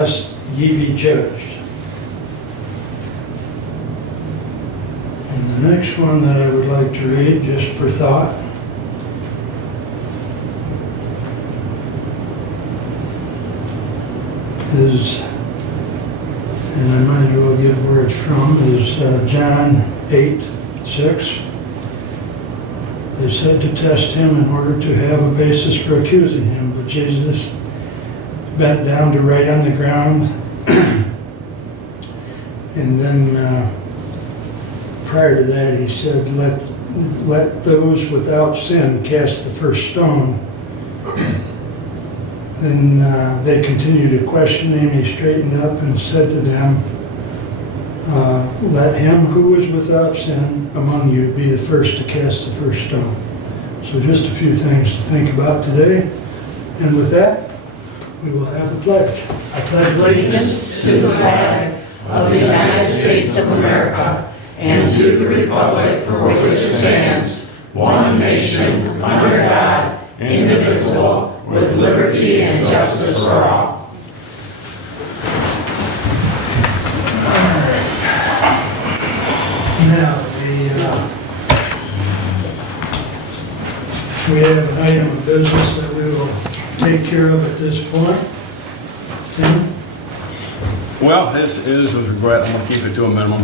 lest ye be judged. And the next one that I would like to read, just for thought, is, and I might as well give where it's from, is John 8:6. They said to test him in order to have a basis for accusing him, but Jesus bent down to write on the ground, and then prior to that he said, let those without sin cast the first stone. Then they continued to question him. He straightened up and said to them, let him who is without sin among you be the first to cast the first stone. So just a few things to think about today. And with that, we will have the pledge. I pledge Allegiance to the flag of the United States of America and to the republic for which it stands, one nation, under God, indivisible, with liberty and justice for all. Now, we have an item of business that we will take care of at this point. Tim? Well, it is with regret. I'm going to keep it to a minimum.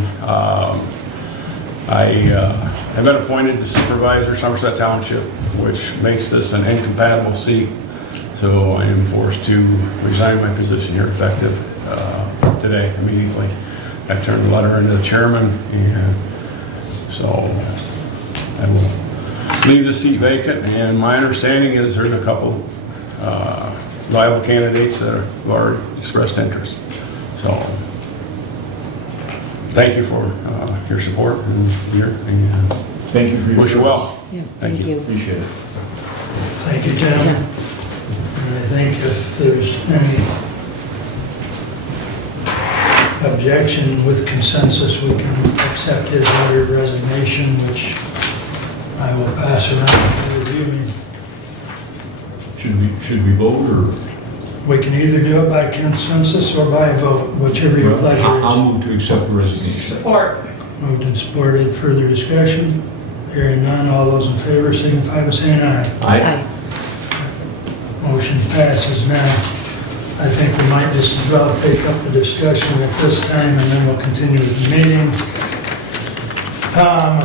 I have been appointed to supervisor Somerset Township, which makes this an incompatible seat. So I am forced to resign my position here effective today, immediately. I turned the letter into the chairman, and so I will leave the seat vacant. And my understanding is there's a couple viable candidates that have already expressed interest. So thank you for your support and thank you for your wish you well. Yeah, Thank you. Appreciate it. Thank you, Tim. And I think if there's any objection with consensus, we can accept his letter of resignation, which I will pass around to reviewing. Should we vote or? We can either do it by consensus or by vote, whichever your pleasure I'll is. move to accept the resignation. Support. Moved and supported. Further discussion? Hearing none, all those in favor signify by saying aye. Aye. Motion passes now. I think we might just as well take up the discussion at this time, and then we'll continue with the meeting.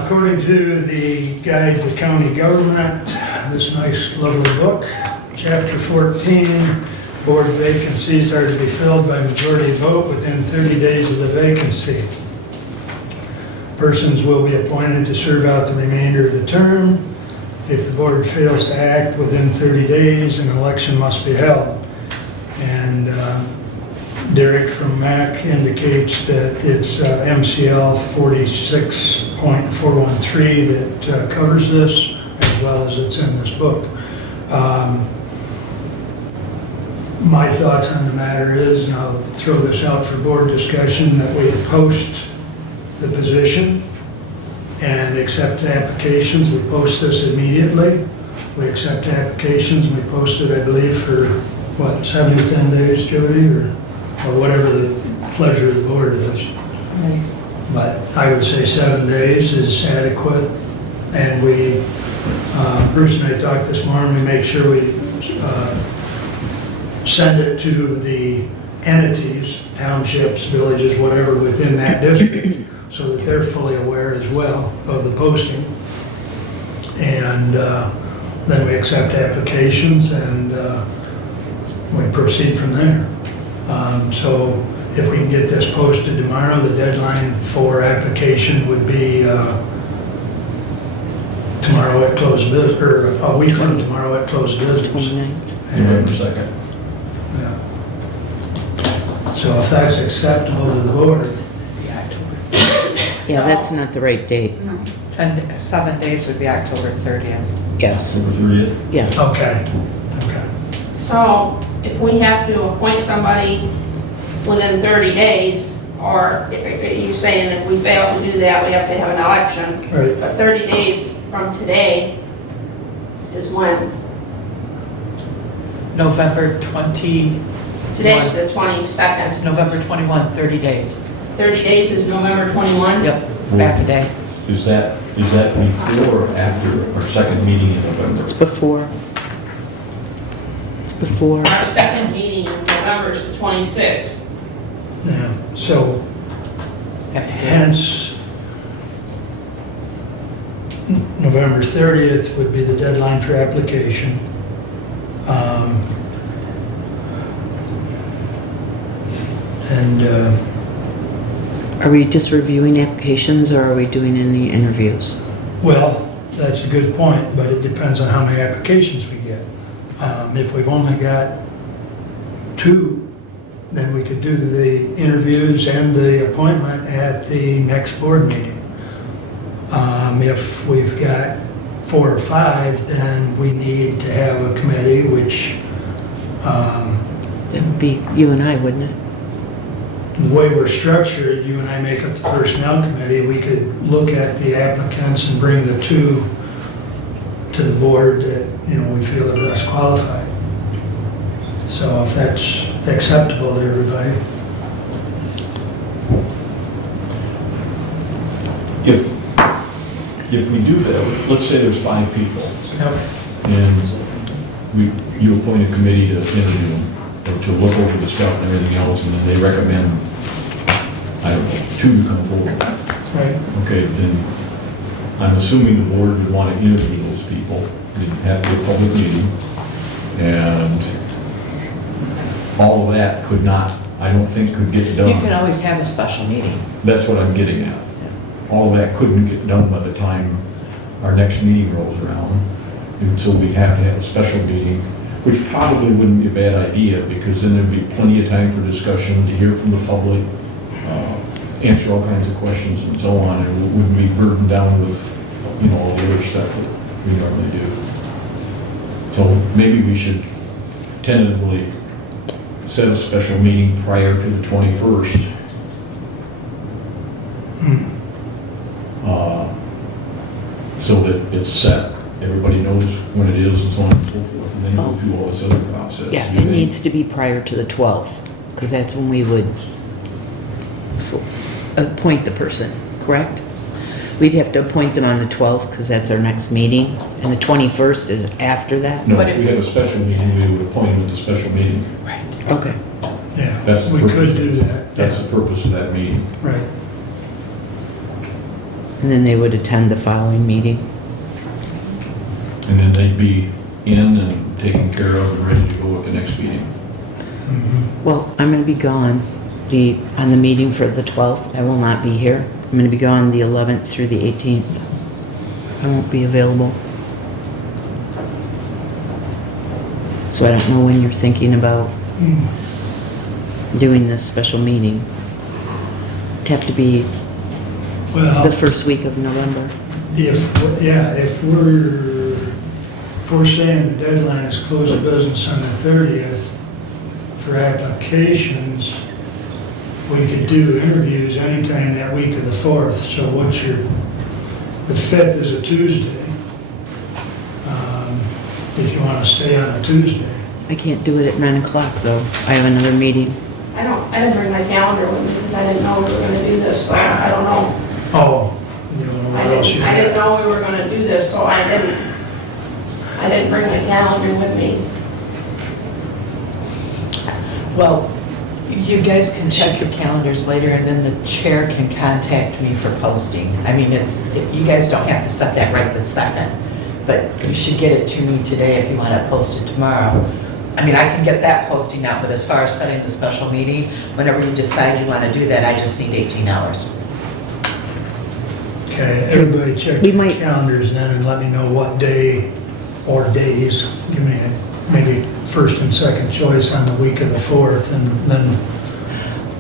According to the Guide to County Government, this nice lovely book, Chapter 14, board vacancies are to be filled by majority vote within 30 days of the vacancy. Persons will be appointed to serve out the remainder of the term. If the board fails to act within 30 days, an election must be held. And Derek from MAC indicates that it's MCL 46.413 that covers this, as well as it's in this book. My thoughts on the matter is, and I'll throw this out for board discussion, that we post the position and accept applications. We post this immediately. We accept applications, and we post it, I believe, for, what, 7 to 10 days, Jody, or whatever the pleasure of the board is. Right. But I would say 7 days is adequate. And we, Bruce and I talked this morning, we make sure we send it to the entities, townships, villages, whatever, within that district, so that they're fully aware as well of the posting. And then we accept applications, and we proceed from there. So if we can get this posted tomorrow, the deadline for application would be tomorrow at close of business, or a week from tomorrow at close of business. 29th. November 2nd. Yeah. So if that's acceptable to the board, Yeah, that's not the right date. And 7 days would be October 30th. Yes, October 30th. yes. okay. So if we have to appoint somebody within 30 days, or are you saying if we fail to do that, we have to have an election? Right. But 30 days from today is when? November 20, Today's the 22nd. That's November 21, 30 days. 30 days is November 21? Yep, back a day. Is that before or after our second meeting in November? It's before. It's before. Our second meeting in November is the 26th. Yeah, so Have to do it. hence, November 30th would be the deadline for application. And Are we just reviewing applications or are we doing any interviews? well, that's a good point, but it depends on how many applications we get. If we've only got 2, then we could do the interviews and the appointment at the next board meeting. If we've got 4 or 5, then we need to have a committee, which, That would be you and I, wouldn't it? the way we're structured, you and I make up the personnel committee, we could look at the applicants and bring the 2 to the board that, we feel are best qualified. So if that's acceptable to everybody. If we do that, let's say there's 5 people, Yep. and you appoint a committee to interview them, or to look over the stuff and everything else, and then they recommend, I don't know, 2 to come forward. Right. Okay, then I'm assuming the board would want to interview those people, they'd have to be a public meeting, and all of that could not, I don't think could get done. You can always have a special meeting. That's what I'm getting at. All of that couldn't get done by the time our next meeting rolls around, and so we'd have to have a special meeting, which probably wouldn't be a bad idea, because then there'd be plenty of time for discussion, to hear from the public, answer all kinds of questions and so on, and we wouldn't be burdened down with, all the other stuff that we normally do. So maybe we should tentatively set a special meeting prior to the 21st. So that it's set, everybody knows when it is and so on and so forth, and then go through all this other process. Yeah, You it think? needs to be prior to the 12th, because that's when we would appoint the person, correct? We'd have to appoint them on the 12th, because that's our next meeting, and the 21st is after that? No, But if if- we have a special meeting, we would appoint them at the special meeting. Right. Okay. Yeah, That's the we purpose. could do that. That's the purpose of that meeting. Right. And then they would attend the following meeting? And then they'd be in and taken care of and ready to go at the next meeting. Mhm. Well, I'm going to be gone on the meeting for the 12th. I will not be here. I'm going to be gone the 11th through the 18th. I won't be available. So I don't know when you're thinking about doing this special meeting. It'd have to be Well, the first week of November. if we're saying the deadline is close of business on the 30th for applications, we could do interviews anytime that week of the 4th. So the 5th is a Tuesday. If you want to stay on a Tuesday. I can't do it at 9 o'clock though. I have another meeting. I didn't bring my calendar with me because I didn't know we were gonna do this, so I don't know. Oh, you don't know what else you I didn't got? know we were gonna do this, so I didn't bring my calendar with me. Well, you guys can check your calendars later, and then the chair can contact me for posting. I mean, you guys don't have to set that right this second, but you should get it to me today if you want it posted tomorrow. I mean, I can get that posting out, but as far as setting the special meeting, whenever you decide you want to do that, I just need 18 hours. Okay, everybody check We your might- calendars then and let me know what day or days. Give me maybe first and second choice on the week of the 4th, and then,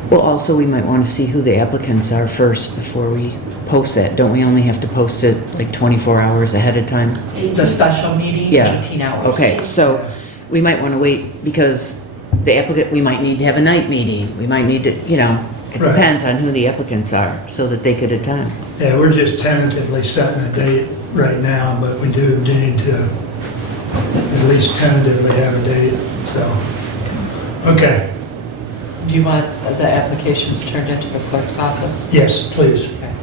Well, also, we might want to see who the applicants are first before we post that. Don't we only have to post it like 24 hours ahead of time? The special meeting, Yeah. 18 hours. Okay, so we might want to wait because the applicant, we might need to have a night meeting. We might need to, it Right. depends on who the applicants are so that they could attend. yeah, we're just tentatively setting a date right now, but we do need to at least tentatively have a date, so. Okay, Do you want the applications turned into the clerk's office? yes, please. Okay.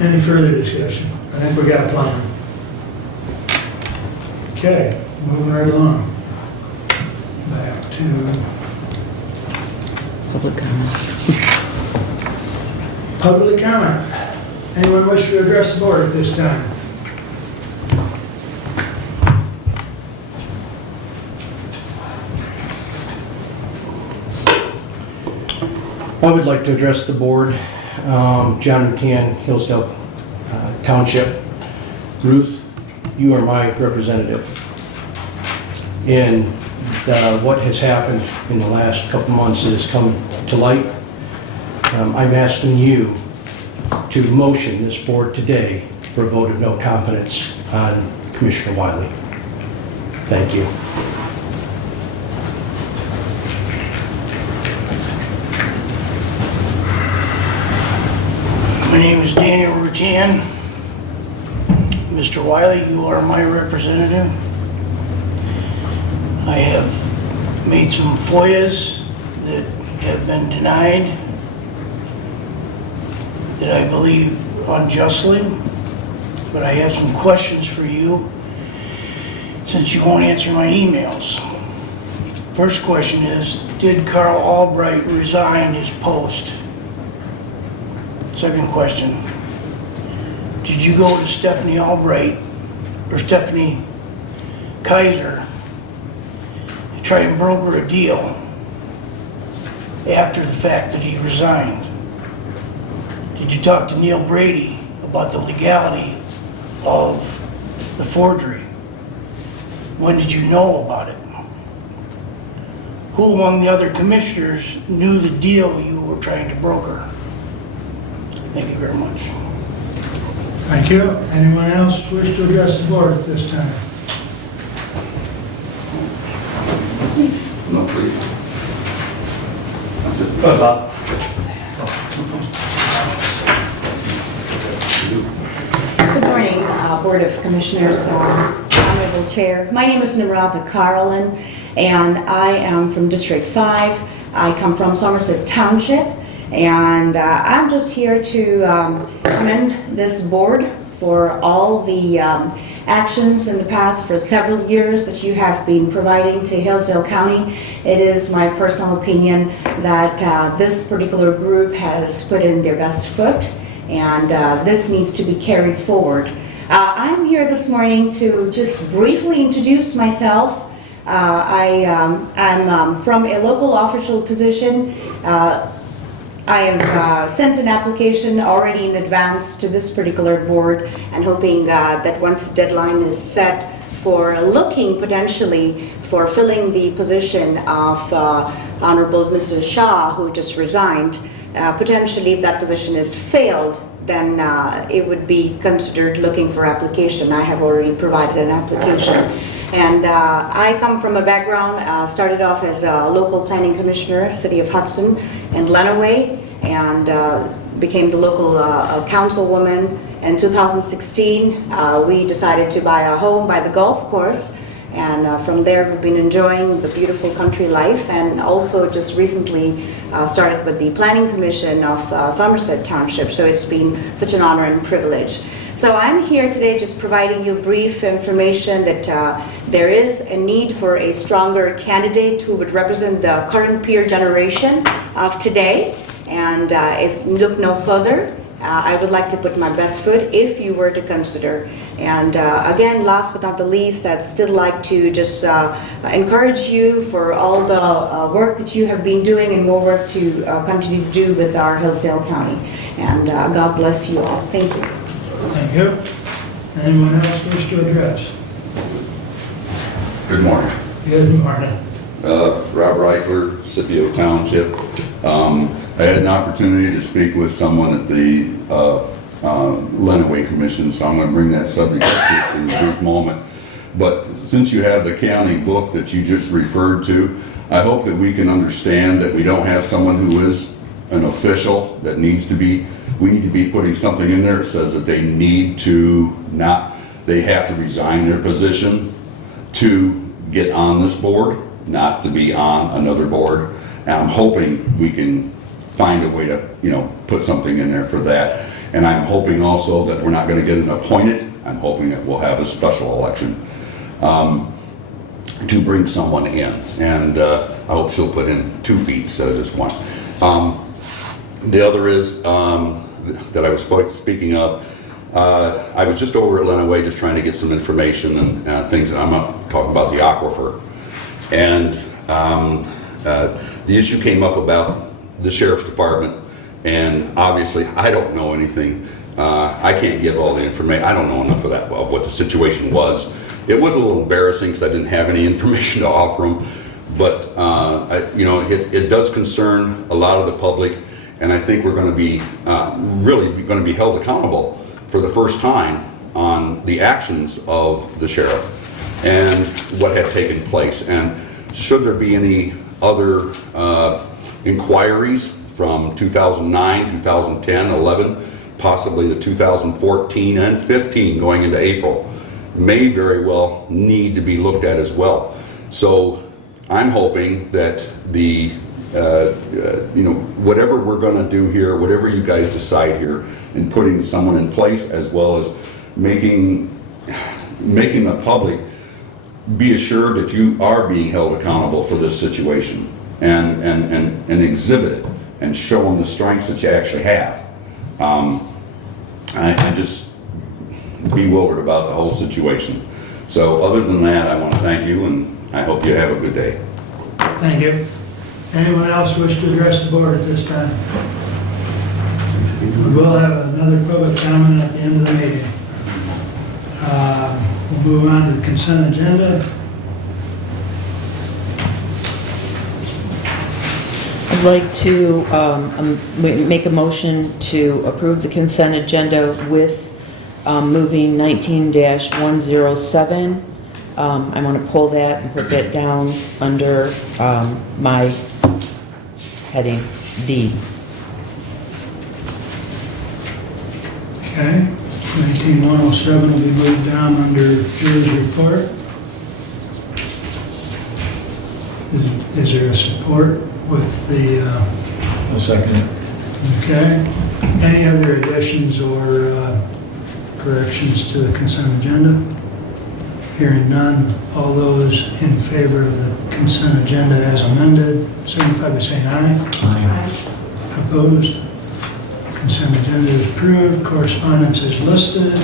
Any further discussion? I think we got a plan. Okay, moving right along. Back to Public comment. public comment. Anyone wish to address the board at this time? I would like to address the board. John McCann, Hillsdale Township. Ruth, you are my representative. And what has happened in the last couple months that has come to light, I'm asking you to motion this board today for a vote of no confidence on Commissioner Wiley. Thank you. My name is Daniel Rutan. Mr. Wiley, you are my representative. I have made some FOIAs that have been denied, that I believe unjustly, but I have some questions for you since you won't answer my emails. First question is, did Carl Albright resign his post? Second question, did you go to Stephanie Albright or Stephanie Kaiser and try and broker a deal after the fact that he resigned? Did you talk to Neil Brady about the legality of the forgery? When did you know about it? Who among the other commissioners knew the deal you were trying to broker? Thank you very much. Thank you. Anyone else wish to address the board at this time? No, please. That's it. Go Bob. Good morning, Board of Commissioners, Honorable Chair. My name is Namrata Carlin, and I am from District 5. I come from Somerset Township, and I'm just here to commend this board for all the actions in the past for several years that you have been providing to Hillsdale County. It is my personal opinion that this particular group has put in their best foot, and this needs to be carried forward. I'm here this morning to just briefly introduce myself. I'm from a local official position. I have sent an application already in advance to this particular board, and hoping that once the deadline is set for looking potentially for filling the position of Honorable Mrs. Shah, who just resigned, potentially if that position is failed, then it would be considered looking for application. I have already provided an application. And I come from a background, started off as a local planning commissioner, City of Hudson and Lenawee, and became the local councilwoman. In 2016, we decided to buy a home by the golf course, and from there we've been enjoying the beautiful country life, and also just recently started with the Planning Commission of Somerset Township, so it's been such an honor and privilege. So I'm here today just providing you brief information that there is a need for a stronger candidate who would represent the current peer generation of today. And if you look no further, I would like to put my best foot if you were to consider. And again, last but not the least, I'd still like to just encourage you for all the work that you have been doing and more work to continue to do with our Hillsdale County. And God bless you all. Thank you. Thank you. Anyone else wish to address? Good morning. Good morning. Rob Reichler, Scipio Township. I had an opportunity to speak with someone at the Lenawee Commission, so I'm going to bring that subject up in a brief moment. But since you have the county book that you just referred to, I hope that we can understand that we don't have someone who is an official that needs to be, we need to be putting something in there that says that they need to not, they have to resign their position. to get on this board, not to be on another board. And I'm hoping we can find a way to, put something in there for that. And I'm hoping also that we're not going to get it appointed. I'm hoping that we'll have a special election to bring someone in. And I hope she'll put in 2 feet instead of just 1. The other is, that I was speaking of, I was just over at Lenawee just trying to get some information and things, and I'm not talking about the aquifer. And the issue came up about the sheriff's department, and obviously I don't know anything. I can't give all the information. I don't know enough of what the situation was. It was a little embarrassing because I didn't have any information to offer them, but it does concern a lot of the public, and I think we're going to be really going to be held accountable for the first time on the actions of the sheriff and what had taken place. And should there be any other inquiries from 2009, 2010, 11, possibly the 2014 and 15 going into April, may very well need to be looked at as well. So I'm hoping that the whatever we're going to do here, whatever you guys decide here, in putting someone in place, as well as making the public be assured that you are being held accountable for this situation, and exhibit it and show them the strengths that you actually have. I'm just bewildered about the whole situation. So other than that, I want to thank you, and I hope you have a good day. Thank you. Anyone else wish to address the board at this time? We will have another public comment at the end of the meeting. We'll move on to the consent agenda. I'd like to make a motion to approve the consent agenda with moving 19-107. I want to pull that and put that down under my heading D. Okay. 19-107 will be moved down under Drew's report. Is there a support with the... I'll second it. Okay. Any other additions or corrections to the consent agenda? Hearing none, all those in favor of the consent agenda as amended, signify by saying aye. Aye. Opposed? Consent agenda is approved. Correspondence is listed.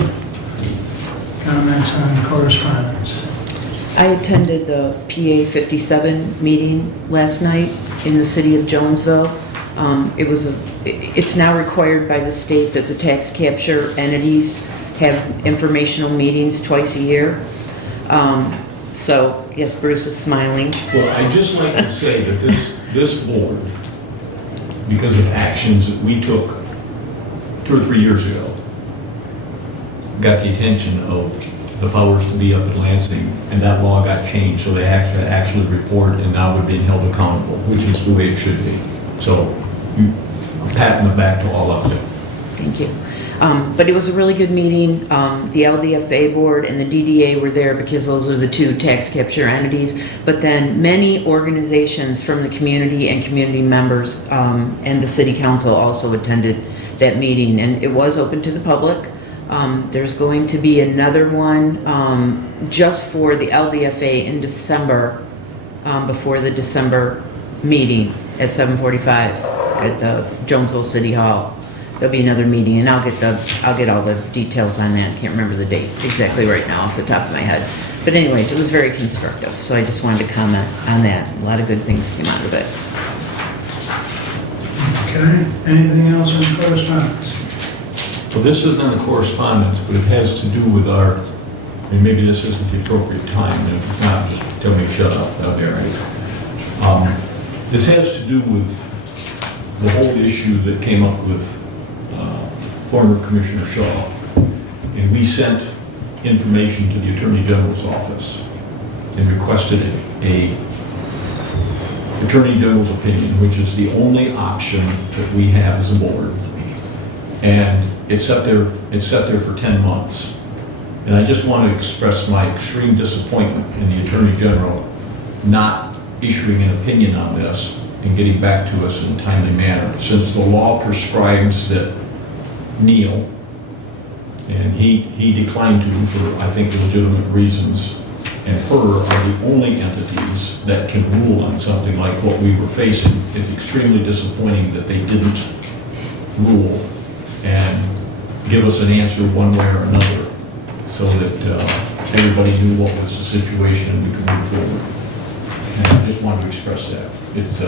Comments on correspondence? I attended the PA 57 meeting last night in the city of Jonesville. It's now required by the state that the tax capture entities have informational meetings twice a year. So, yes, Bruce is smiling. Well, I'd just like to say that this board, because of actions that we took 2 or 3 years ago, got the attention of the powers to be up in Lansing, and that law got changed, so they actually report, and now they're being held accountable, which is the way it should be. So, I'm patting them back to all of you. Thank you. But it was a really good meeting. The LDFA board and the DDA were there because those are the 2 tax capture entities. But then many organizations from the community and community members and the city council also attended that meeting. And it was open to the public. There's going to be another one just for the LDFA in December, before the December meeting at 7:45 at the Jonesville City Hall. There'll be another meeting, and I'll get all the details on that. I can't remember the date exactly right now off the top of my head. But anyways, it was very constructive, so I just wanted to comment on that. A lot of good things came out of it. Okay. Anything else on correspondence? Well, this isn't in the correspondence, but it has to do with and maybe this isn't the appropriate time, and if it's not, just tell me to shut up, that'll be all right. This has to do with the whole issue that came up with former Commissioner Shaw. And we sent information to the Attorney General's office and requested a Attorney General's opinion, which is the only option that we have as a board. And it's sat there for 10 months. And I just want to express my extreme disappointment in the Attorney General not issuing an opinion on this and getting back to us in a timely manner, since the law prescribes that Neil, and he declined to for, I think, legitimate reasons, and her are the only entities that can rule on something like what we were facing. It's extremely disappointing that they didn't rule and give us an answer one way or another, so that everybody knew what was the situation and we could move forward. And I just wanted to express that. It's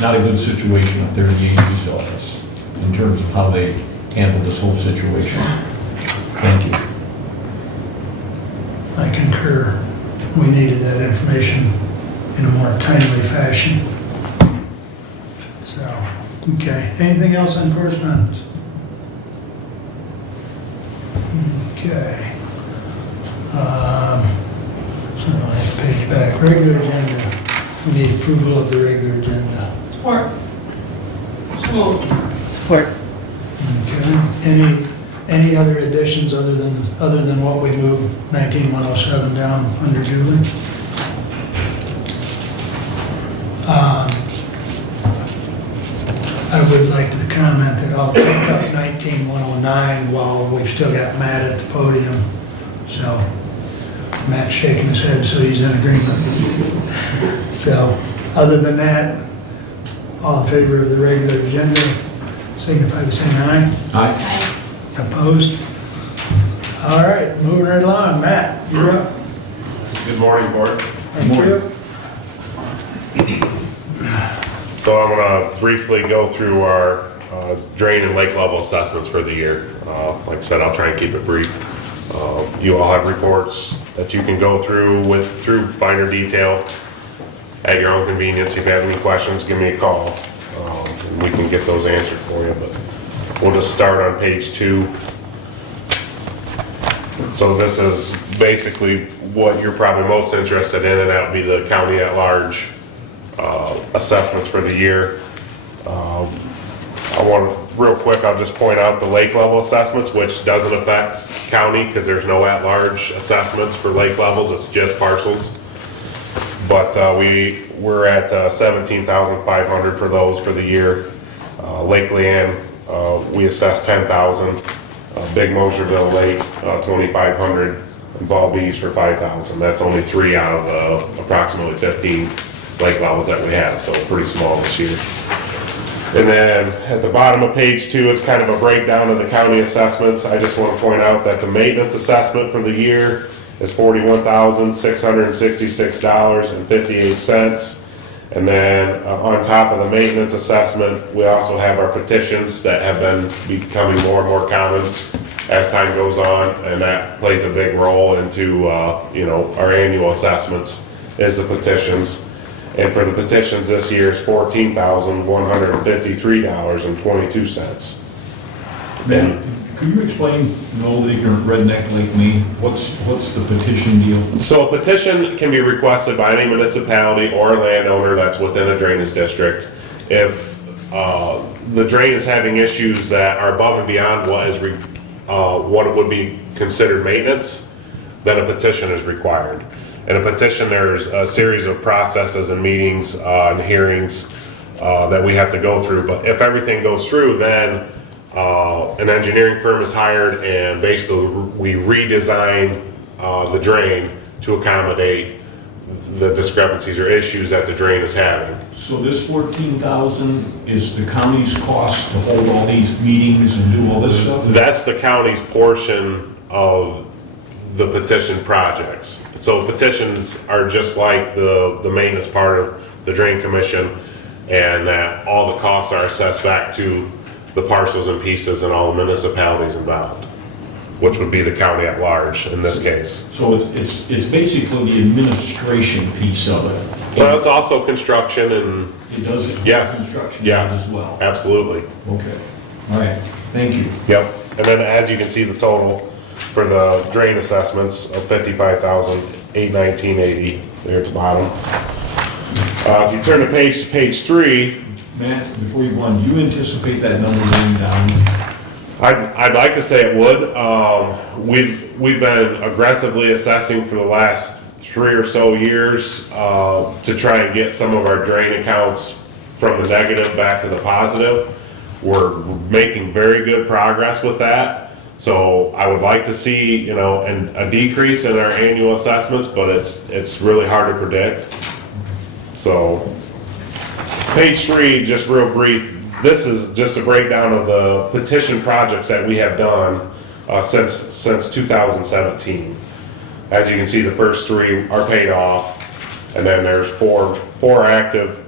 not a good situation up there in the AG's office in terms of how they handled this whole situation. Thank you. I concur. We needed that information in a more timely fashion. So, okay. Anything else on correspondence? Okay. So next page back, regular agenda. The approval of the regular agenda. Support. Support. Okay. Any other additions other than what we moved 19107 down under Julie? I would like to comment that I'll pick up 19109 while we've still got Matt at the podium. So Matt's shaking his head, so he's in agreement. So other than that, all in favor of the regular agenda, signify by saying aye. Aye. Opposed? All right, moving right along. Matt, you're up. Good morning, Board. Thank you. So I'm going to briefly go through our drain and lake level assessments for the year. Like I said, I'll try and keep it brief. You all have reports that you can go through through finer detail at your own convenience. If you have any questions, give me a call, and we can get those answered for you. But we'll just start on page 2. So this is basically what you're probably most interested in, and that would be the county at large assessments for the year. Real quick, I'll just point out the lake level assessments, which doesn't affect county because there's no at-large assessments for lake levels, it's just parcels. But we're at $17,500 for those for the year. Lake Leanne, we assessed $10,000. Big Mosherville Lake, $2,500. And Ball Bees for $5,000. That's only 3 out of approximately 15 lake levels that we have, so pretty small this year. And then at the bottom of page 2, it's kind of a breakdown of the county assessments. I just want to point out that the maintenance assessment for the year is $41,666.58. And then on top of the maintenance assessment, we also have our petitions that have been becoming more and more common as time goes on, and that plays a big role into our annual assessments is the petitions. And for the petitions this year is $14,153.22. Ben, could you explain, no ignorant redneck like me, what's the petition deal? So a petition can be requested by any municipality or landowner that's within a drainage district. If the drain is having issues that are above and beyond what would be considered maintenance, then a petition is required. In a petition, there's a series of processes and meetings and hearings that we have to go through. But if everything goes through, then an engineering firm is hired, and basically we redesign the drain to accommodate the discrepancies or issues that the drain is having. So this $14,000 is the county's cost to hold all these meetings and do all this stuff? That's the county's portion of the petition projects. So petitions are just like the maintenance part of the drain commission, and that all the costs are assessed back to the parcels and pieces and all the municipalities involved, which would be the county at large in this case. So it's basically the administration piece of it. Well, it's also construction and It does it. yes, Construction yes, as well. absolutely. Okay. All right. Thank you. Yep. And then as you can see, the total for the drain assessments of $55,819.80 there at the bottom. If you turn to page 3, Matt, before you go on, do you anticipate that number going down? I'd like to say it would. We've been aggressively assessing for the last 3 or so years to try and get some of our drain accounts from the negative back to the positive. We're making very good progress with that. So I would like to see, you know, a decrease in our annual assessments, but it's really hard to predict. So page 3, just real brief. This is just a breakdown of the petition projects that we have done since 2017. As you can see, the first 3 are paid off, and then there's four active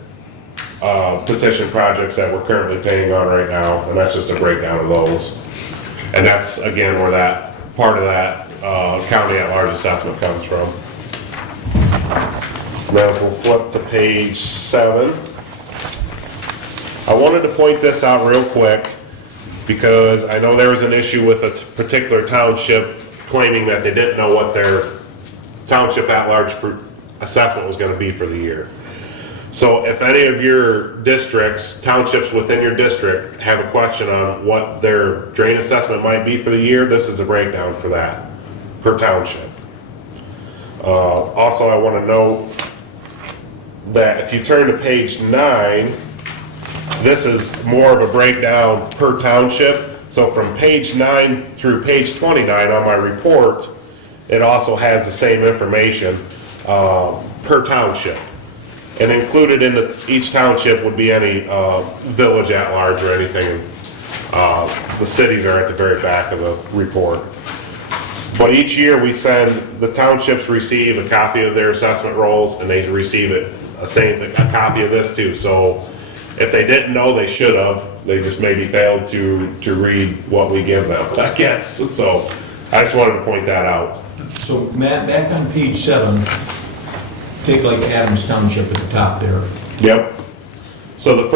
petition projects that we're currently paying on right now, and that's just a breakdown of those. And that's, again, where that part of that county at-large assessment comes from. Now, if we'll flip to page 7. I wanted to point this out real quick because I know there was an issue with a particular township claiming that they didn't know what their township at-large assessment was going to be for the year. So if any of your districts, townships within your district have a question on what their drain assessment might be for the year, this is a breakdown for that per township. Also, I want to note that if you turn to page 9, this is more of a breakdown per township. So from page 9 through page 29 on my report, it also has the same information per township. And included in each township would be any village at large or anything. The cities are at the very back of the report. But each year the townships receive a copy of their assessment rolls, and they receive a copy of this too. So if they didn't know, they should have. They just maybe failed to read what we give them, I guess. So I just wanted to point that out. So Matt, back on page 7, take like Adams Township at the top there. Yep. So the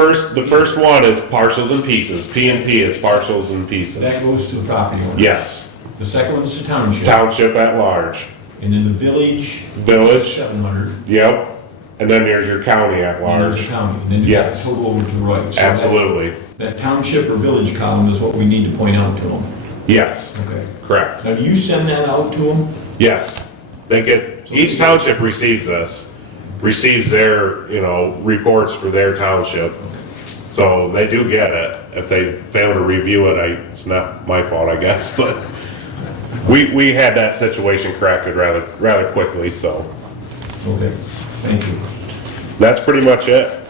first one is parcels and pieces. P&P is parcels and pieces. That goes to the property owner. Yes. The second one's the township. Township at large. And then the village. Village. 700. Yep. And then there's your county at And there's large. the county. And then you got the Yes. total over to the right. So Absolutely. That township or village column is what we need to point out to them. Yes. Okay. Correct. Now, do you send that out to them? Yes. Each township receives their, reports for their township. So they do get it. If they fail to review it, it's not my fault, I guess, but we had that situation corrected rather quickly, so. Okay, thank you. That's pretty much it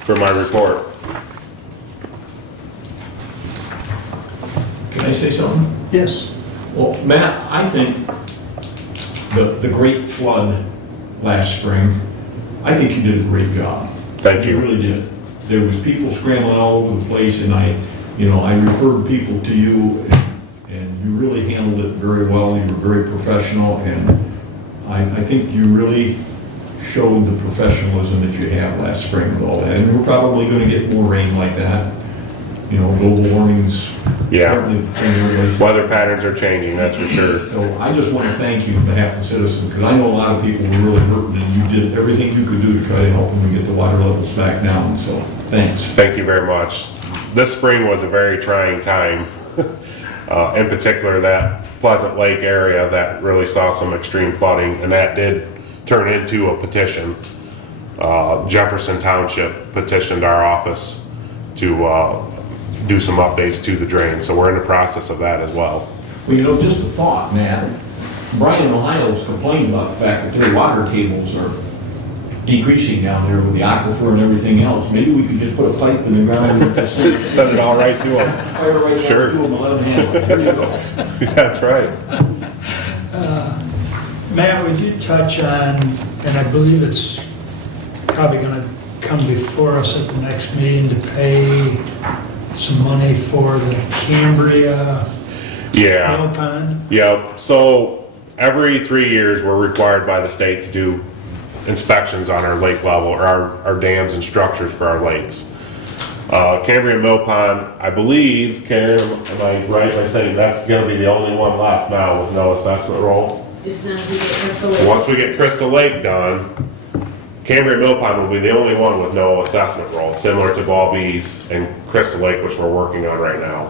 for my report. Can I say something? Yes. Well, Matt, I think the great flood last spring, I think you did a great job. Thank you. You really did. There was people scrambling all over the place, and I referred people to you, and you really handled it very well. You were very professional, and I think you really showed the professionalism that you have last spring with all that. And we're probably going to get more rain like that. Global warming's Yeah. apparently everybody's. Weather patterns are changing, that's for sure. So I just want to thank you on behalf of the citizens, because I know a lot of people were really hurting, and you did everything you could do to try to help them to get the water levels back down, so thanks. Thank you very much. This spring was a very trying time. In particular, that Pleasant Lake area that really saw some extreme flooding, and that did turn into a petition. Jefferson Township petitioned our office to do some updates to the drain, so we're in the process of that as well. Well, just a thought, man. Brian Miles complained about the fact that their water tables are decreasing down there with the aquifer and everything else. Maybe we could just put a pipe in the ground and just Send it all right to them. fire right Sure. down to them and let them handle it. There you go. That's right. Matt, would you touch on, and I believe it's probably going to come before us at the next meeting, to pay some money for the Cambria Yeah. mill pond? Yeah, so every 3 years, we're required by the state to do inspections on our lake level, or our dams and structures for our lakes. Cambria Mill Pond, I believe, Karen, am I right by saying that's gonna be the only one left now with no assessment roll? As soon as we get Crystal Lake. Once we get Crystal Lake done, Cambria Mill Pond will be the only one with no assessment roll, similar to Ball Bees and Crystal Lake, which we're working on right now.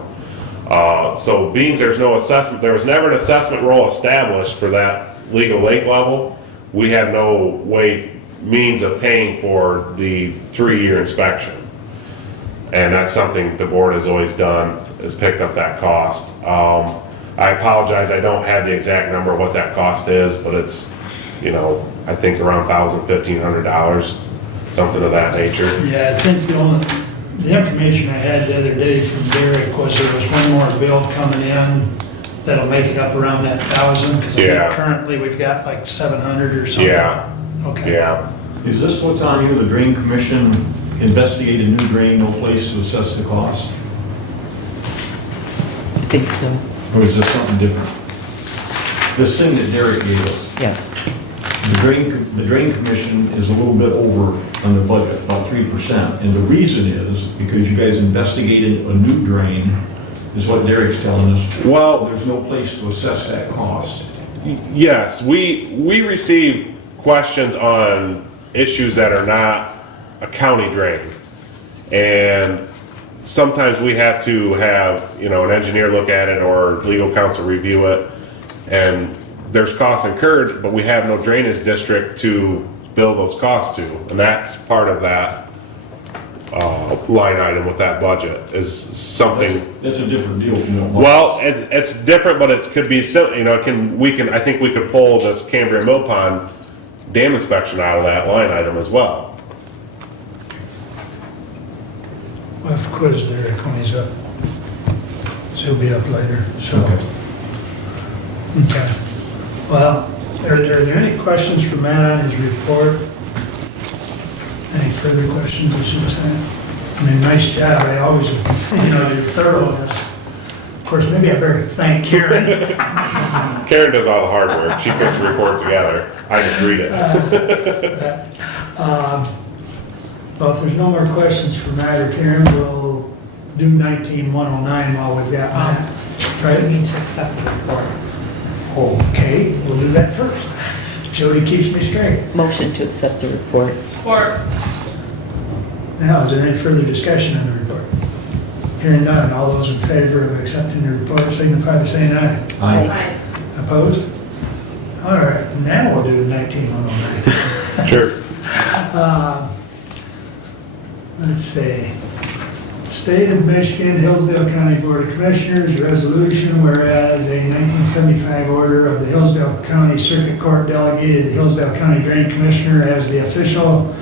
So being there's no assessment, there was never an assessment role established for that legal lake level. We had no means of paying for the 3-year inspection. And that's something the board has always done, is picked up that cost. I apologize, I don't have the exact number of what that cost is, but it's, I think around $1,000, $1,500, something of that nature. Yeah, I think the information I had the other day from Derek was there was one more bill coming in that'll make it up around that 1,000, because Yeah. currently we've got like 700 or something. Yeah, Okay. yeah. Is this what's on here, the drain commission investigate a new drain, no place to assess the cost? I think so, Or is this something different? This thing that Derek gave us, yes. the drain commission is a little bit over on the budget, about 3%. And the reason is because you guys investigated a new drain, is what Derek's telling us. Well, There's no place to assess that cost. yes, we receive questions on issues that are not a county drain. And sometimes we have to have, an engineer look at it or legal counsel review it. And there's costs incurred, but we have no drainage district to bill those costs to. And that's part of that line item with that budget, is something. That's a different deal from what. Well, it's different, but it could be, I think we could pull this Cambria Mill Pond dam inspection out of that line item as well. We'll have to quiz Derek when he's up. So he'll be up later, so. Okay. Well, are there any questions for Matt on his report? Any further questions of Suzanne? I mean, nice job, I always, your thoroughness. Of course, maybe I better thank Karen. Karen does all the hard work. She puts the report together. I just read it. Well, if there's no more questions for Matt or Karen, we'll do 19-109 while we've got Matt. We Right? need to accept the report. Okay, we'll do that first. Jody keeps me straight. Motion to accept the report. Now, is there any further discussion on the report? Hearing none, all those in favor of accepting the report signify by saying aye. Aye. Opposed? All right, now we'll do 19-109. Sure. Let's see. State of Michigan, Hillsdale County Board of Commissioners, resolution, whereas a 1975 order of the Hillsdale County Circuit Court delegated the Hillsdale County Drain Commissioner as the official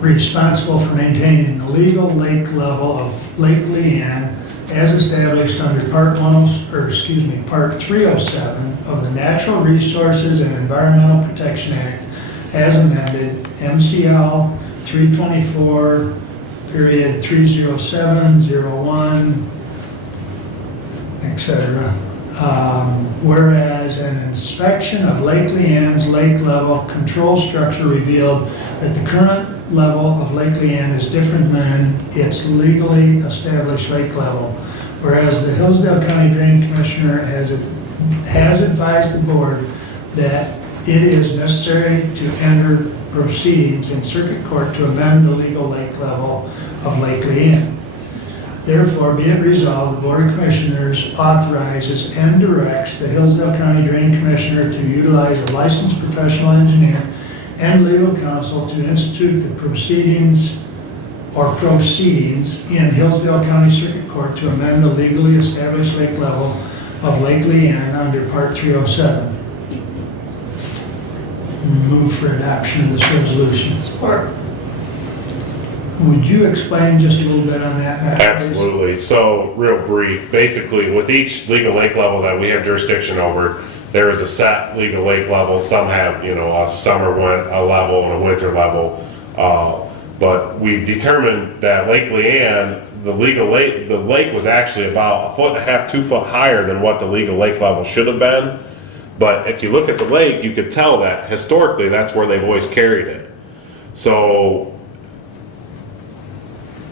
responsible for maintaining the legal lake level of Lake Leanne as established under Part 307 of the Natural Resources and Environmental Protection Act as amended, MCL 324 period 30701, etc. Whereas an inspection of Lake Leanne's lake level control structure revealed that the current level of Lake Leanne is different than its legally established lake level. Whereas the Hillsdale County Drain Commissioner has advised the board that it is necessary to enter proceedings in circuit court to amend the legal lake level of Lake Leanne. Therefore, be it resolved, the Board of Commissioners authorizes and directs the Hillsdale County Drain Commissioner to utilize a licensed professional engineer and legal counsel to institute the proceedings in Hillsdale County Circuit Court to amend the legally established lake level of Lake Leanne under Part 307. Move for adoption of this resolution. Support. Would you explain just a little bit on that, Matt, please? Absolutely. So, real brief, basically, with each legal lake level that we have jurisdiction over, there is a set legal lake level. Some have, a summer a level and a winter level. But we determined that Lake Leanne, the lake was actually about 1.5 feet, 2 foot higher than what the legal lake level should have been. But if you look at the lake, you could tell that historically that's where they've always carried it. So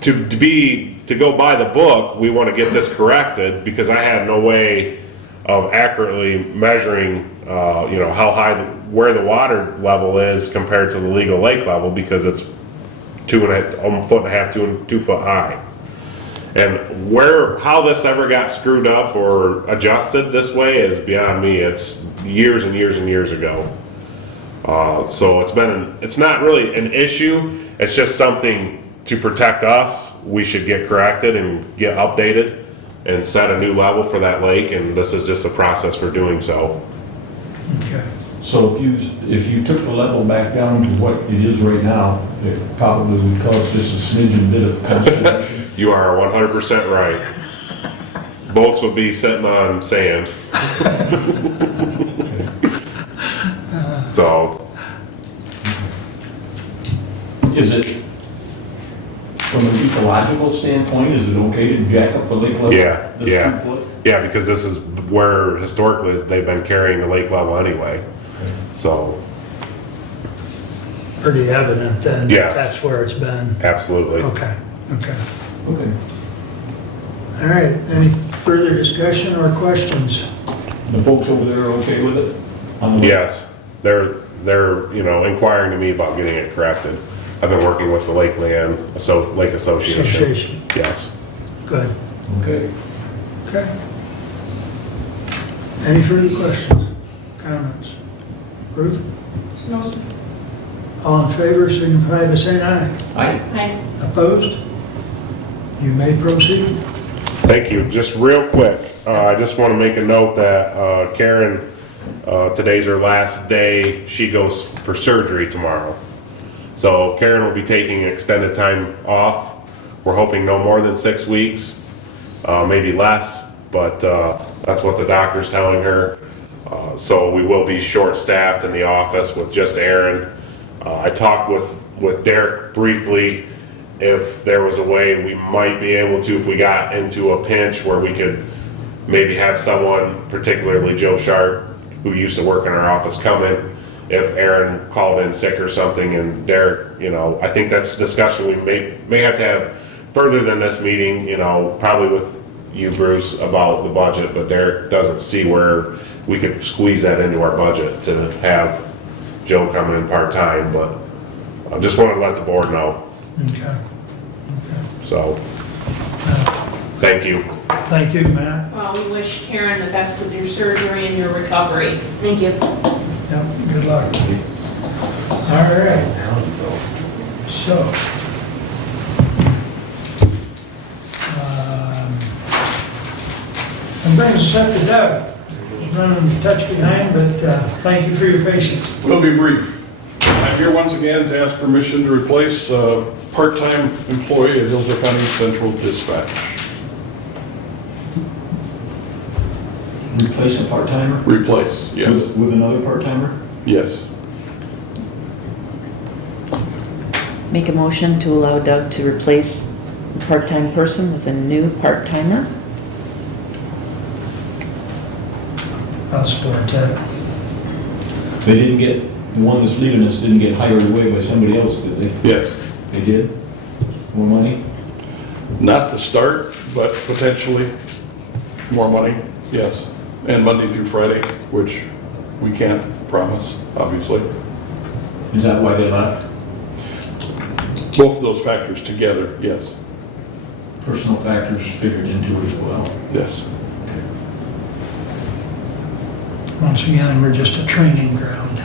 to go by the book, we want to get this corrected because I have no way of accurately measuring, how high, where the water level is compared to the legal lake level because it's 2.5 feet, 2 foot high. And how this ever got screwed up or adjusted this way is beyond me. It's years and years and years ago. So it's not really an issue. It's just something to protect us. We should get corrected and get updated and set a new level for that lake. And this is just a process for doing so. Okay. So if you took the level back down to what it is right now, it probably would cause just a smidgen bit of consternation. You are 100% right. Boats would be sitting on sand. So, Is it, from an ecological standpoint, is it okay to jack up the lake level? Yeah, this yeah. 2 foot? yeah, because this is where historically they've been carrying the lake level anyway. So, Pretty evident then that Yes. that's where it's been. absolutely. Okay, okay. Okay. All right, any further discussion or questions? The folks over there are okay with it? On the lake? Yes, they're inquiring to me about getting it corrected. I've been working with the Lake Association. Association. Yes. Good, Okay. okay. Any further questions, comments? Ruth? No, sir. All in favor, signify by saying aye. Aye. Opposed? You may proceed. Thank you. Just real quick, I just want to make a note that Karen, today's her last day. She goes for surgery tomorrow. So Karen will be taking extended time off. We're hoping no more than 6 weeks, maybe less, but that's what the doctor's telling her. So we will be short-staffed in the office with just Aaron. I talked with Derek briefly if there was a way we might be able to, if we got into a pinch where we could maybe have someone, particularly Joe Sharp, who used to work in our office, come in if Aaron called in sick or something. And Derek, I think that's a discussion we may have to have further than this meeting, probably with you, Bruce, about the budget, but Derek doesn't see where we could squeeze that into our budget to have Joe come in part-time, but I just wanted to let the board know. Okay. So, thank you. Thank you, Matt. We wish Karen the best with your surgery and your recovery. Thank you. Yep, good luck. All right. So, that brings us up to Doug. He's running a touch behind, but thank you for your patience. We'll be brief. I'm here once again to ask permission to replace a part-time employee at Hillsdale County Central Dispatch. Replace a part-timer? Replace, yes. With another part-timer? Yes. Make a motion to allow Doug to replace a part-time person with a new part-timer. I'll support that. They didn't get, the one that's leaving us didn't get hired away by somebody else, did they? Yes. They did? More money? Not to start, but potentially more money, yes. And Monday through Friday, which we can't promise, obviously. Is that why they left? Both of those factors together, yes. Personal factors figured into it as well. Yes. Once again, we're just a training ground.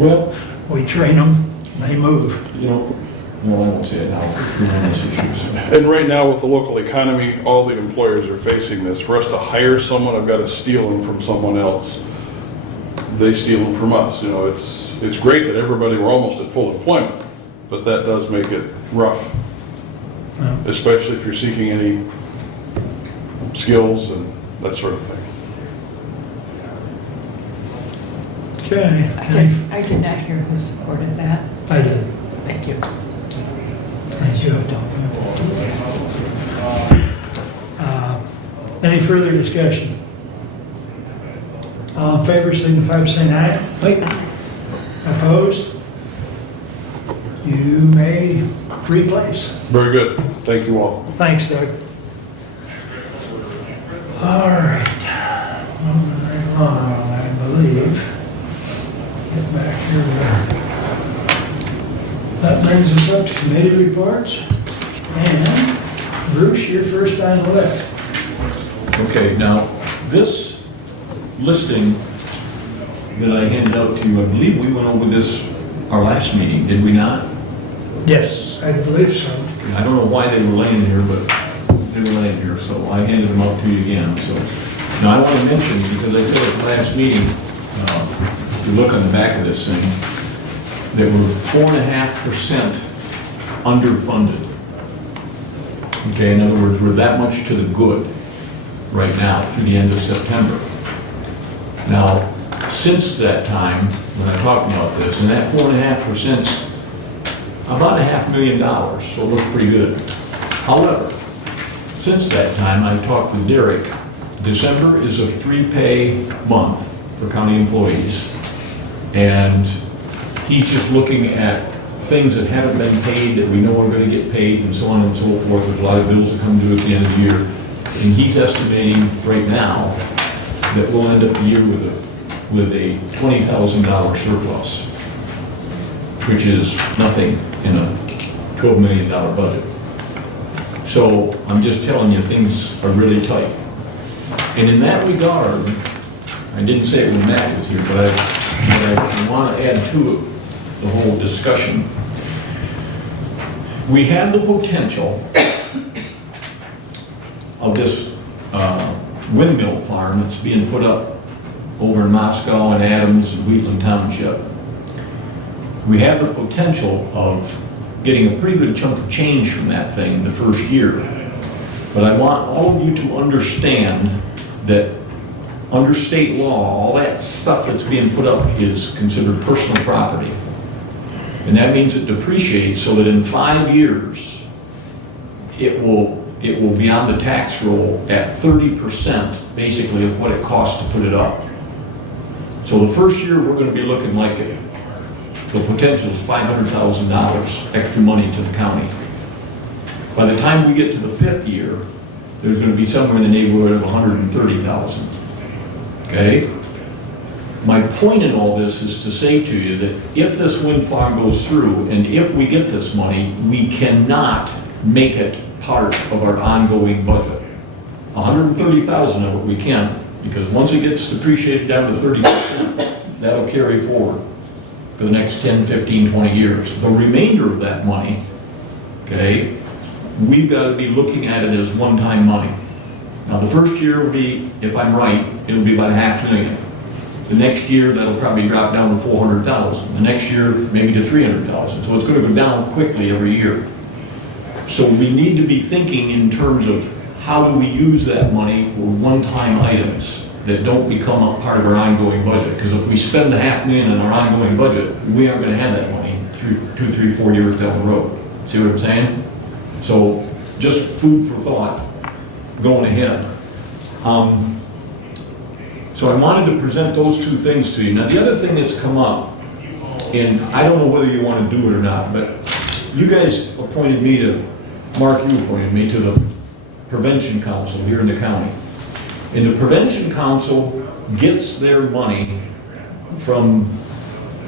Well, We train them, they move. no, I won't say it now. We're on these issues. And right now with the local economy, all the employers are facing this. For us to hire someone, I've got to steal them from someone else. They steal them from us. It's great that we're almost at full employment, but that does make it rough, Yeah. especially if you're seeking any skills and that sort of thing. Okay. I did not hear who supported that. I did. Thank you. Thank you. Any further discussion? All in favor, signify by saying aye. Opposed? You may replace. Very good. Thank you all. Thanks, Doug. All right. Moving right along, I believe. Get back here. That brings us up to committee reports. And Bruce, you're first on the list. Okay, now, this listing that I handed out to you, I believe we went over this our last meeting, did we not? Yes, I believe so. I don't know why they were laying here, but they were laying here, so I handed them out to you again, so. Now, I want to mention, because I said at the last meeting, if you look on the back of this thing, that we're 4.5% underfunded. Okay, in other words, we're that much to the good right now through the end of September. Now, since that time, when I talked about this, and that 4.5%'s about $500,000, so it looks pretty good. However, since that time, I talked with Derek. December is a 3-pay month for county employees, and he's just looking at things that haven't been paid that we know are going to get paid and so on and so forth. There's a lot of bills that come due at the end of the year, and he's estimating right now that we'll end up the year with a $20,000 surplus, which is nothing in a $12 million budget. So I'm just telling you, things are really tight. And in that regard, I didn't say it when Matt was here, but I want to add to it the whole discussion. We have the potential of this windmill farm that's being put up over in Moscow and Adams and Wheatland Township. We have the potential of getting a pretty good chunk of change from that thing the first year. But I want all of you to understand that under state law, all that stuff that's being put up is considered personal property. And that means it depreciates so that in 5 years, it will be on the tax roll at 30% basically of what it costs to put it up. So the first year, we're going to be looking like it. The potential is $500,000 extra money to the county. By the time we get to the 5th year, there's going to be somewhere in the neighborhood of $130,000. Okay? My point in all this is to say to you that if this wind farm goes through and if we get this money, we cannot make it part of our ongoing budget. $130,000 of it we can, because once it gets depreciated down to 30%, that'll carry forward for the next 10, 15, 20 years. The remainder of that money, okay, we've got to be looking at it as one-time money. Now, the first year will be, if I'm right, it'll be about $500,000. The next year, that'll probably drop down to $400,000. The next year, maybe to $300,000. So it's going to go down quickly every year. So we need to be thinking in terms of how do we use that money for one-time items that don't become a part of our ongoing budget. Because if we spend $500,000 in our ongoing budget, we aren't going to have that money 2, 3, 4 years down the road. See what I'm saying? So just food for thought going ahead. So I wanted to present those two things to you. Now, the other thing that's come up, and I don't know whether you want to do it or not, but you guys appointed me to, Mark, you appointed me to the Prevention Council here in the county. And the Prevention Council gets their money from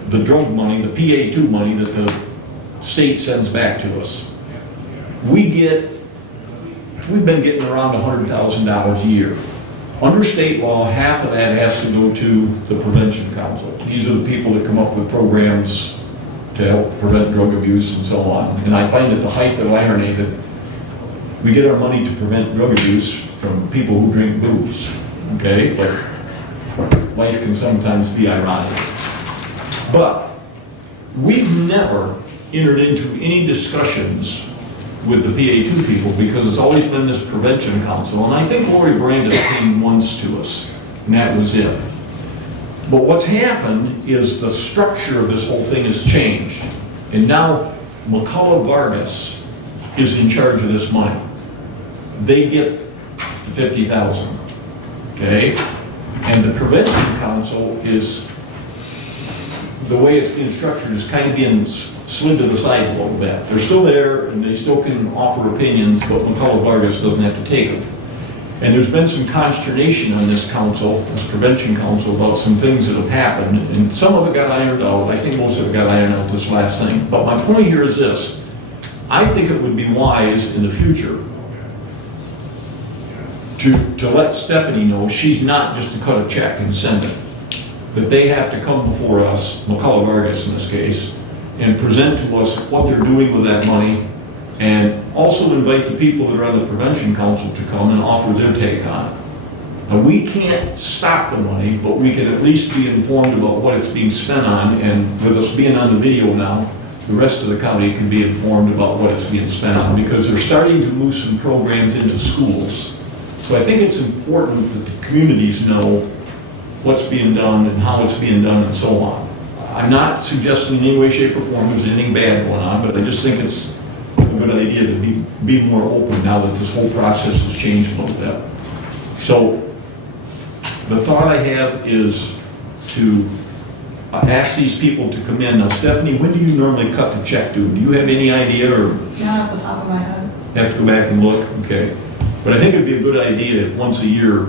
the drug money, the PA2 money that the state sends back to us. We've been getting around $100,000 a year. Under state law, half of that has to go to the Prevention Council. These are the people that come up with programs to help prevent drug abuse and so on. And I find it the height of irony that we get our money to prevent drug abuse from people who drink booze, okay? But life can sometimes be ironic. But we've never entered into any discussions with the PA2 people because it's always been this Prevention Council. And I think Lori Brandis came once to us, and that was it. But what's happened is the structure of this whole thing has changed. And now McCullough Vargas is in charge of this money. They get $50,000, okay? And the Prevention Council is, the way it's being structured is kind of being slid to the side a little bit. They're still there and they still can offer opinions, but McCullough Vargas doesn't have to take them. And there's been some consternation on this council, this Prevention Council, about some things that have happened, and some of it got ironed out. I think most of it got ironed out this last thing. But my point here is this. I think it would be wise in the future to let Stephanie know she's not just to cut a check and send it. That they have to come before us, McCullough Vargas in this case, and present to us what they're doing with that money, and also invite the people that are on the Prevention Council to come and offer their take on it. Now, we can't stop the money, but we can at least be informed about what it's being spent on, and with us being on the video now, the rest of the county can be informed about what it's being spent on, because they're starting to move some programs into schools. So I think it's important that the communities know what's being done and how it's being done and so on. I'm not suggesting in any way, shape, or form there's anything bad going on, but I just think it's a good idea to be more open now that this whole process has changed a little bit. So the thought I have is to ask these people to come in. Now, Stephanie, when do you normally cut the check to? Do you have any idea, or Not off the top of my head. have to go back and look? Okay. But I think it'd be a good idea if once a year,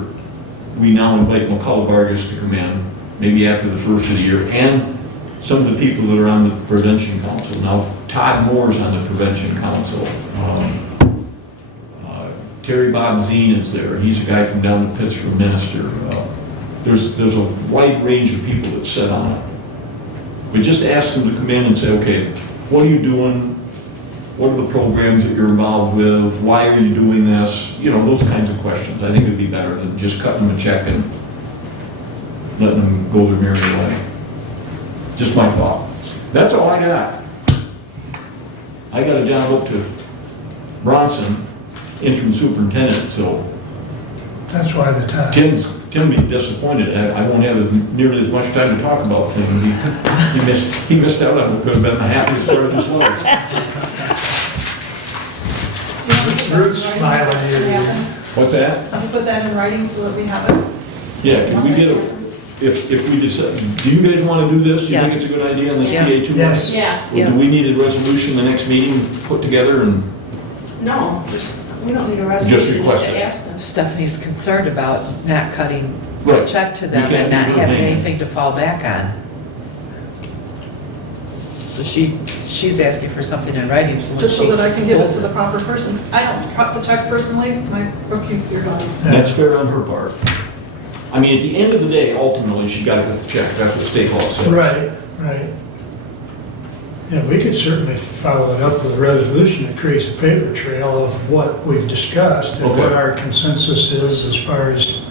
we now invite McCullough Vargas to come in, maybe after the first of the year, and some of the people that are on the Prevention Council. Now, Todd Moore's on the Prevention Council. Terry Bob Zine is there. He's a guy from down in Pittsburgh, Minister. There's a wide range of people that sit on it. But just ask them to come in and say, okay, what are you doing? What are the programs that you're involved with? Why are you doing this? You know, those kinds of questions. I think it'd be better than just cutting them a check and letting them go their merry way. Just my thought. That's all I got. I got a job up to Bronson, interim superintendent, so That's why the time. Tim be disappointed. I won't have nearly as much time to talk about things. He missed out on what could have been the happiest part of his life. Ruth's smiling here. What's that? I'll put that in writing so that we have it. Yeah, can we get a, if we decide, do you guys want to do this? You think Yes. it's a good idea on this Yeah. PA 2? Yes. Yeah, Or do we need a resolution the next meeting put together and? no, we don't need a resolution, request just it. to ask them. Stephanie's concerned about not cutting a Right. check to We them can't and not do that. having anything to fall back on. So she's asking for something in writing, so when Just so she that I can give it pulls to the proper person. I don't cut the check personally, my bookkeeper does. That's fair on her part. I mean, at the end of the day, ultimately, she got to cut the check. That's what state law says. Right, right. Yeah, we could certainly follow it up with a resolution that creates a paper trail of what we've discussed and what Okay. our consensus is as far as,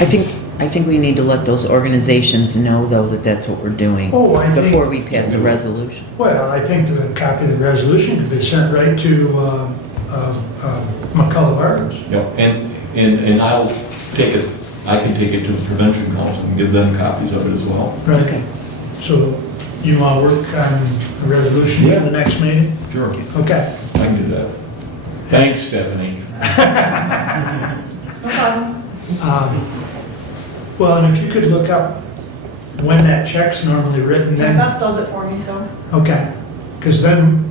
I think we need to let those organizations know, though, that that's what we're doing oh, I think. before we pass a resolution. Well, I think that a copy of the resolution could be sent right to McCullough Vargas. Yep, and I'll take it, I can take it to the Prevention Council and give them copies of it as well. Right. Okay. So you want to work on a resolution for the next meeting? Sure. Okay. I can do that. Thanks, Stephanie. No problem. Well, and if you could look up when that check's normally written, Yeah, then, Beth does it for me, so. okay. Because then,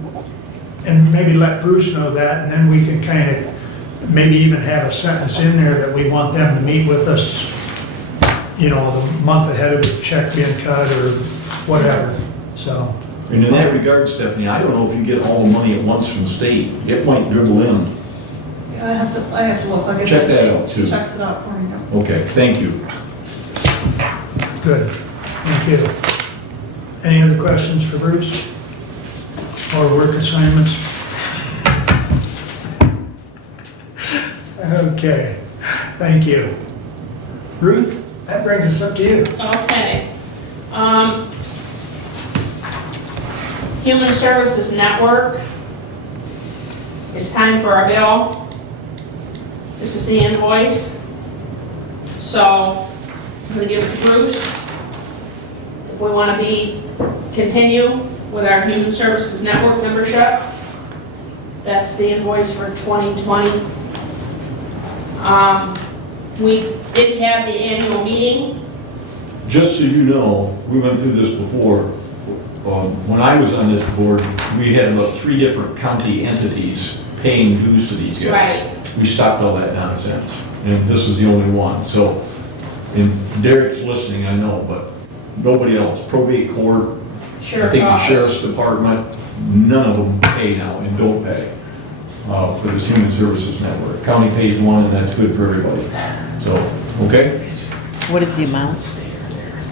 and maybe let Bruce know that, and then we can kind of, maybe even have a sentence in there that we want them to meet with us, you know, the month ahead of the check being cut or whatever, so. And in that regard, Stephanie, I don't know if you get all the money at once from the state. It might dribble in. Yeah, I have to look, like I Check said, that out, she too. checks it out for me. Yeah. Okay, thank you. Good, thank you. Any other questions for Bruce? Or work assignments? Okay, thank you. Ruth, that brings us up to you. Okay. Human Services Network. It's time for our bill. This is the invoice. So I'm going to give it to Bruce. If we want to continue with our Human Services Network membership, that's the invoice for 2020. We did have the annual meeting. Just so you know, we went through this before. When I was on this board, we had about 3 different county entities paying dues to these guys. Right. We stopped all that nonsense, and this is the only one. So, and Derek's listening, I know, but nobody else. Probate court, I Sheriff's think the Office. sheriff's department, none of them pay now and don't pay. for this Human Services Network. County pays one, and that's good for everybody. So, okay? What is the amount?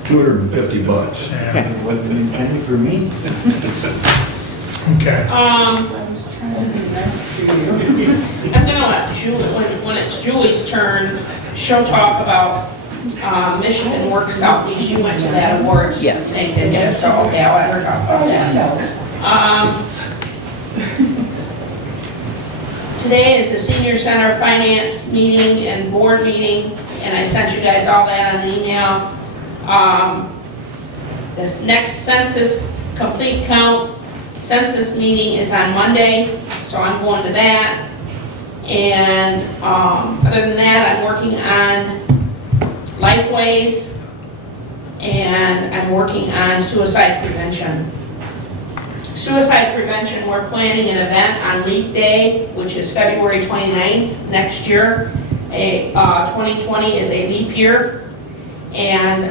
$250. Okay. Wasn't intended for me? Okay. I'm gonna let Julie, when it's Julie's turn, she'll talk about Michigan Works Southeast. You went to that awards. Yes. Thing, did you? So, okay, I'll let her talk about that. Today is the Senior Center Finance meeting and board meeting, and I sent you guys all that on the email. The next census complete count census meeting is on Monday, so I'm going to that. And other than that, I'm working on Lifeways, and I'm working on suicide prevention. Suicide prevention, we're planning an event on Leap Day, which is February 29th next year. 2020 is a leap year, and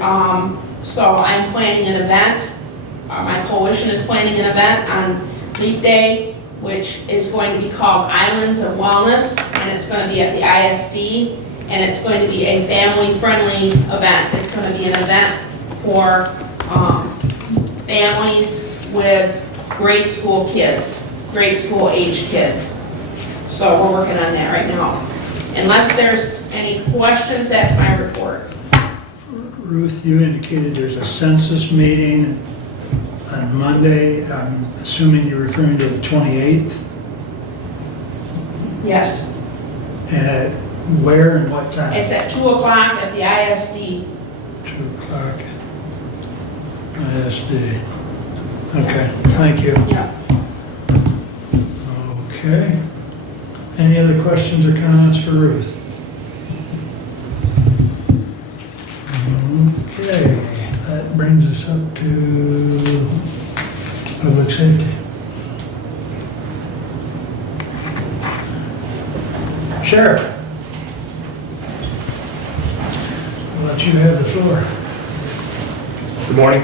so I'm planning an event. My coalition is planning an event on Leap Day, which is going to be called Islands of Wellness, and it's going to be at the ISD, and it's going to be a family-friendly event. It's going to be an event for families with grade school kids, grade school age kids. So we're working on that right now. Unless there's any questions, that's my report. Ruth, you indicated there's a census meeting on Monday. I'm assuming you're referring to the 28th? Yes, And at where and what time? it's at 2 o'clock at the ISD. 2 o'clock. ISD. Okay, thank you. Yeah. Okay. Any other questions or comments for Ruth? Okay, that brings us up to public safety. Sheriff, I'll let you have the floor. Good morning.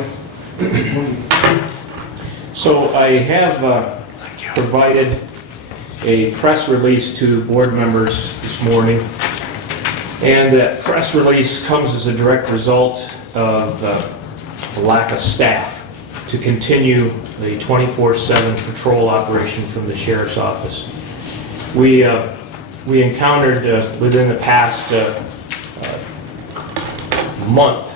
So I have provided a press release to board members this morning, and that press release comes as a direct result of the lack of staff to continue the 24/7 patrol operation from the sheriff's office. We encountered within the past month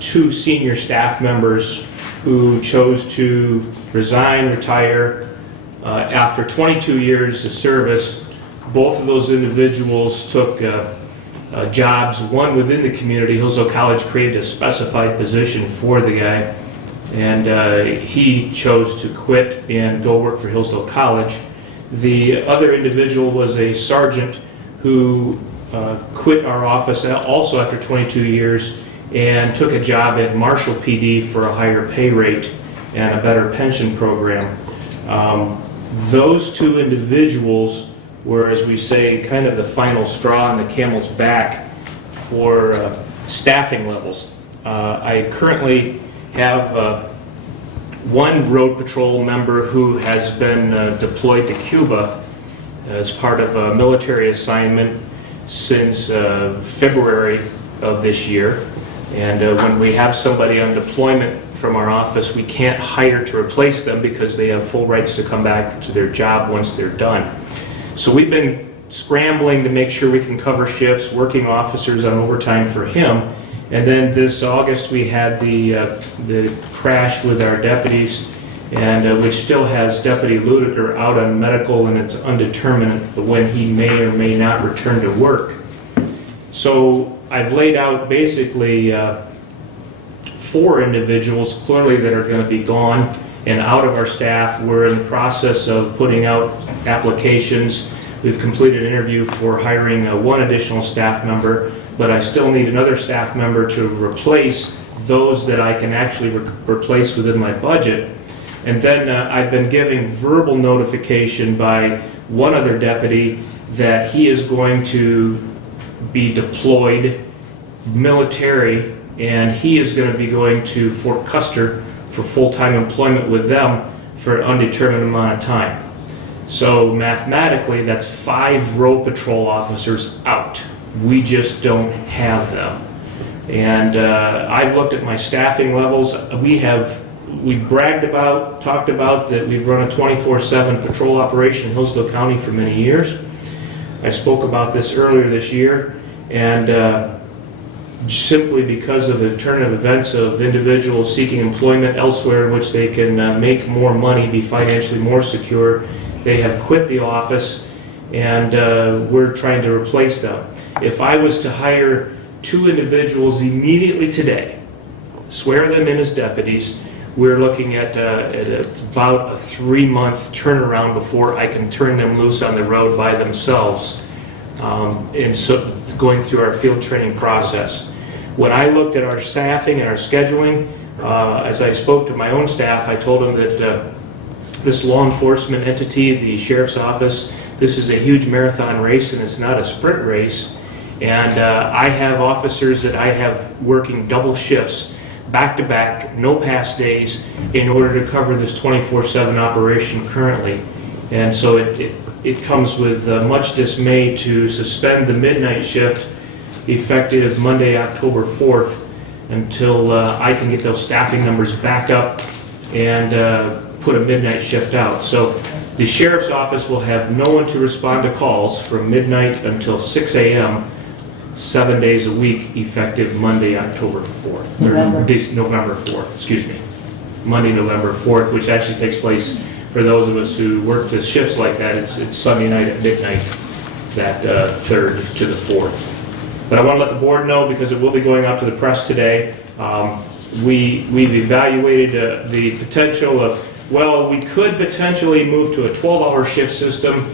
2 senior staff members who chose to resign, retire after 22 years of service. Both of those individuals took jobs, one within the community. Hillsdale College created a specified position for the guy, and he chose to quit and go work for Hillsdale College. The other individual was a sergeant who quit our office also after 22 years and took a job at Marshall PD for a higher pay rate and a better pension program. Those 2 individuals were, as we say, kind of the final straw on the camel's back for staffing levels. I currently have 1 road patrol member who has been deployed to Cuba as part of a military assignment since February of this year. And when we have somebody on deployment from our office, we can't hire to replace them because they have full rights to come back to their job once they're done. So we've been scrambling to make sure we can cover shifts, working officers on overtime for him. And then this August, we had the crash with our deputies, and which still has Deputy Ludiger out on medical, and it's undetermined when he may or may not return to work. So I've laid out basically 4 individuals clearly that are going to be gone and out of our staff. We're in the process of putting out applications. We've completed an interview for hiring 1 additional staff member, but I still need another staff member to replace those that I can actually replace within my budget. And then I've been giving verbal notification by 1 other deputy that he is going to be deployed military, and he is going to be going to Fort Custer for full-time employment with them for an undetermined amount of time. So mathematically, that's 5 road patrol officers out. We just don't have them. And I've looked at my staffing levels. We've bragged about, talked about that we've run a 24/7 patrol operation in Hillsdale County for many years. I spoke about this earlier this year, and simply because of the turn of events of individuals seeking employment elsewhere in which they can make more money, be financially more secure, they have quit the office, and we're trying to replace them. If I was to hire 2 individuals immediately today, swear them in as deputies, we're looking at about a 3-month turnaround before I can turn them loose on the road by themselves, and so going through our field training process. When I looked at our staffing and our scheduling, as I spoke to my own staff, I told them that this law enforcement entity, the sheriff's office, this is a huge marathon race and it's not a sprint race. And I have officers that I have working double shifts, back to back, no pass days, in order to cover this 24/7 operation currently. And so it comes with much dismay to suspend the midnight shift effective Monday, October 4th, until I can get those staffing numbers back up and put a midnight shift out. So the sheriff's office will have no one to respond to calls from midnight until 6 a.m. 7 days a week, effective Monday, October 4th. November 4th, excuse me. Monday, November 4th, which actually takes place for those of us who work the shifts like that. It's Sunday night at midnight, that 3rd to the 4th. But I want to let the board know, because it will be going out to the press today. We've evaluated the potential of, well, we could potentially move to a 12-hour shift system,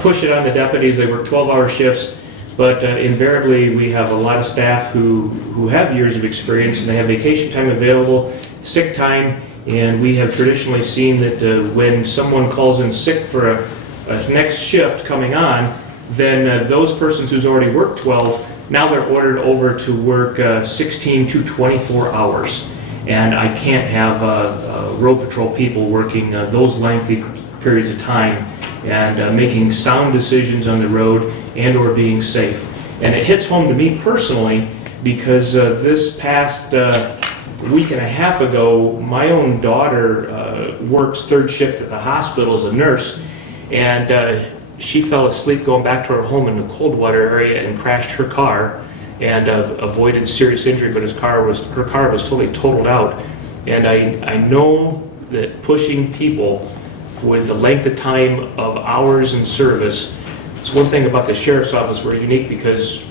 push it on the deputies. They work 12-hour shifts. But invariably, we have a lot of staff who have years of experience, and they have vacation time available, sick time, and we have traditionally seen that when someone calls in sick for a next shift coming on, then those persons who's already worked 12, now they're ordered over to work 16 to 24 hours. And I can't have road patrol people working those lengthy periods of time and making sound decisions on the road and or being safe. And it hits home to me personally, because this past week and a half ago, my own daughter works 3rd shift at the hospital as a nurse, and she fell asleep going back to her home in the Coldwater area and crashed her car and avoided serious injury, but her car was totally totaled out. And I know that pushing people with the length of time of hours in service, it's one thing about the sheriff's office, we're unique because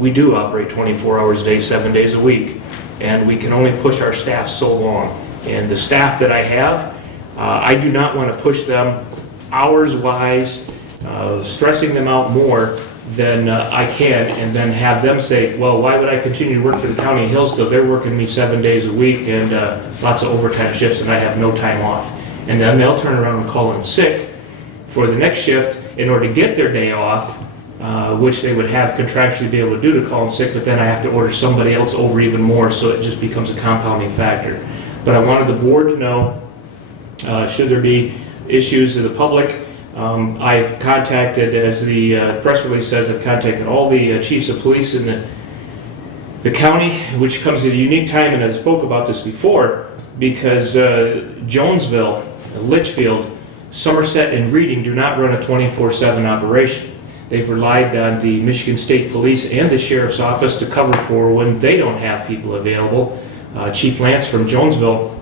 we do operate 24 hours a day, 7 days a week, and we can only push our staff so long. And the staff that I have, I do not want to push them hours-wise, stressing them out more than I can, and then have them say, well, why would I continue to work for the county of Hillsdale? They're working me 7 days a week and lots of overtime shifts, and I have no time off. And then they'll turn around and call in sick for the next shift in order to get their day off, which they would have contractually be able to do to call in sick, but then I have to order somebody else over even more, so it just becomes a compounding factor. But I wanted the board to know, should there be issues of the public, I've contacted, as the press release says, I've contacted all the chiefs of police in the county, which comes at a unique time, and I spoke about this before, because Jonesville, Litchfield, Somerset, and Reading do not run a 24/7 operation. They've relied on the Michigan State Police and the Sheriff's Office to cover for when they don't have people available. Chief Lance from Jonesville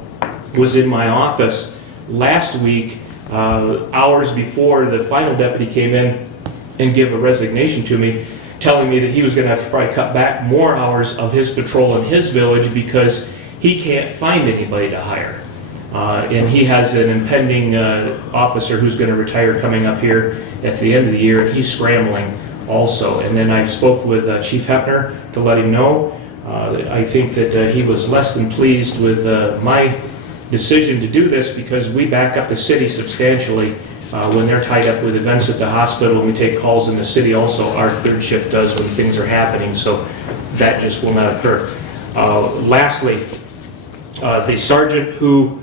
was in my office last week, hours before the final deputy came in and gave a resignation to me, telling me that he was going to have to probably cut back more hours of his patrol in his village because he can't find anybody to hire. And he has an impending officer who's going to retire coming up here at the end of the year, and he's scrambling also. And then I spoke with Chief Hepner to let him know. I think that he was less than pleased with my decision to do this, because we back up the city substantially when they're tied up with events at the hospital, and we take calls in the city also. Our 3rd shift does when things are happening, so that just will not occur. Lastly, the sergeant who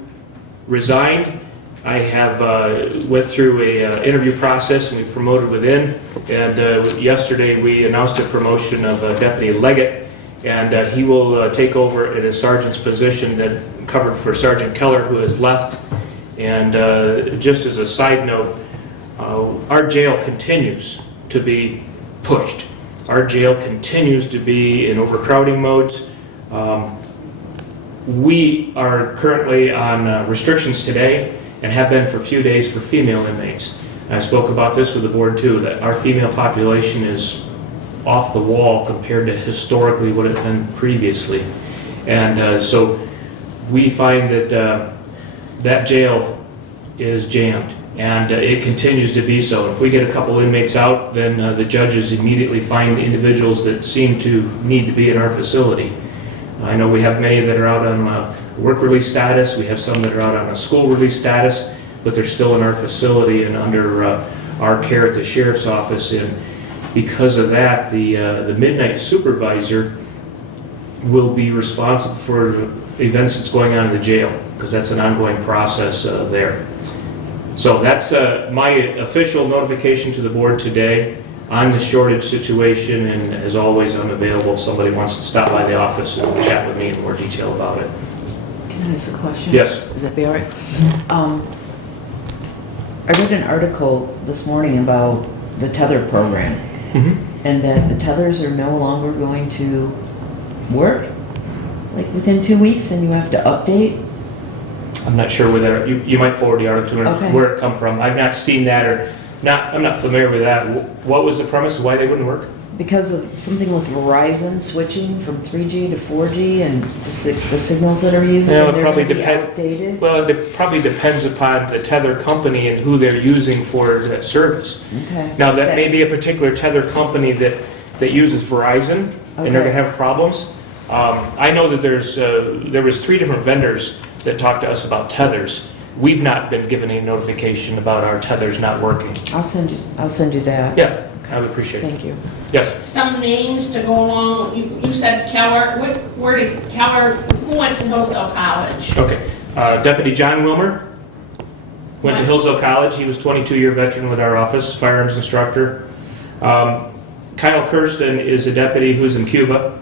resigned, I have went through a interview process and we promoted within. And yesterday we announced a promotion of Deputy Leggett, and he will take over in a sergeant's position that covered for Sergeant Keller, who has left. And just as a side note, our jail continues to be pushed. Our jail continues to be in overcrowding modes. We are currently on restrictions today and have been for a few days for female inmates. I spoke about this with the board too, that our female population is off the wall compared to historically what it had been previously. And so we find that that jail is jammed, and it continues to be so. If we get a couple inmates out, then the judges immediately find individuals that seem to need to be in our facility. I know we have many that are out on work release status, we have some that are out on a school release status, but they're still in our facility and under our care at the sheriff's office. And because of that, the midnight supervisor will be responsible for events that's going on in the jail, because that's an ongoing process there. So that's my official notification to the board today on the shortage situation, and as always, I'm available if somebody wants to stop by the office and chat with me in more detail about it. Can I ask a question? Yes. Is that be all right? I read an article this morning about the tether program, and that the tethers are no longer going to work, like within 2 weeks, and you have to update. I'm not sure where that, you might forward the article to me, Okay. where it come from. I've not seen that, or not, I'm not familiar with that. What was the premise, why they wouldn't work? Because of something with Verizon switching from 3G to 4G and the signals that are used, Yeah, and it they're probably going to be depend- outdated. Well, it probably depends upon the tether company and who they're using for that service. Okay. Now, that may be a particular tether company that uses Verizon, and they're Okay. gonna have problems. I know that there was 3 different vendors that talked to us about tethers. We've not been given any notification about our tethers not working. I'll send you that. Yeah, I would appreciate it. Thank you. Yes. Some names to go along, you said Keller, where did Keller, who went to Hillsdale College? Okay. Deputy John Wilmer went to What? Hillsdale College. He was 22-year veteran with our office, firearms instructor. Kyle Kirsten is a deputy who's in Cuba.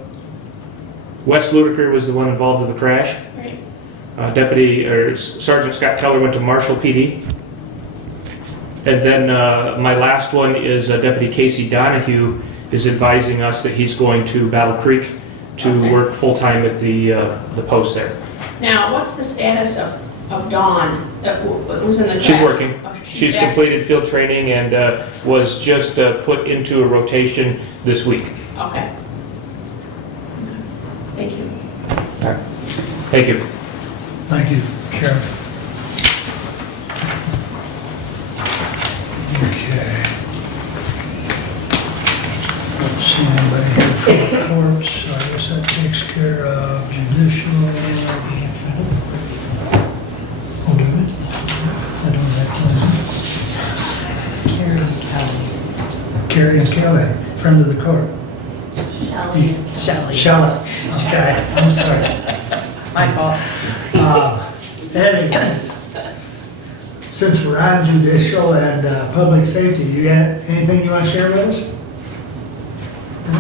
Wes Ludiker was the one involved with the crash. Right. Sergeant Scott Keller went to Marshall PD. And then my last one is Deputy Casey Donahue is advising us that he's going to Battle Creek to Okay. work full-time at the post there. Now, what's the status of Dawn that was in the crash? She's working. Oh, She's back. completed field training and was just put into a rotation this week. Okay. Thank you. Thank you. Thank you, Sheriff. Okay. Don't see anybody here for the corpse, so I guess that takes care of judicial. Oh, do it? I don't have to. Carrie and Kelly, friend of the court. Shelley. Shelley. Okay, I'm sorry. My fault. Anyways, since we're on judicial and public safety, you got anything you want to share with us? No?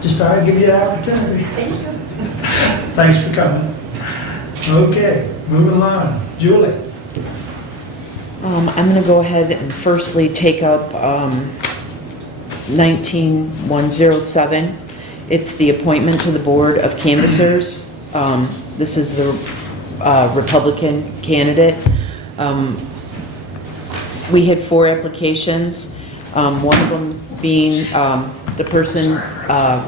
Just thought I'd give you the opportunity. Thank you. Thanks for coming. Okay, moving along. Julie? I'm going to go ahead and firstly take up 19107. It's the appointment to the Board of Canvassers. This is the Republican candidate. We had 4 applications, one of them being the person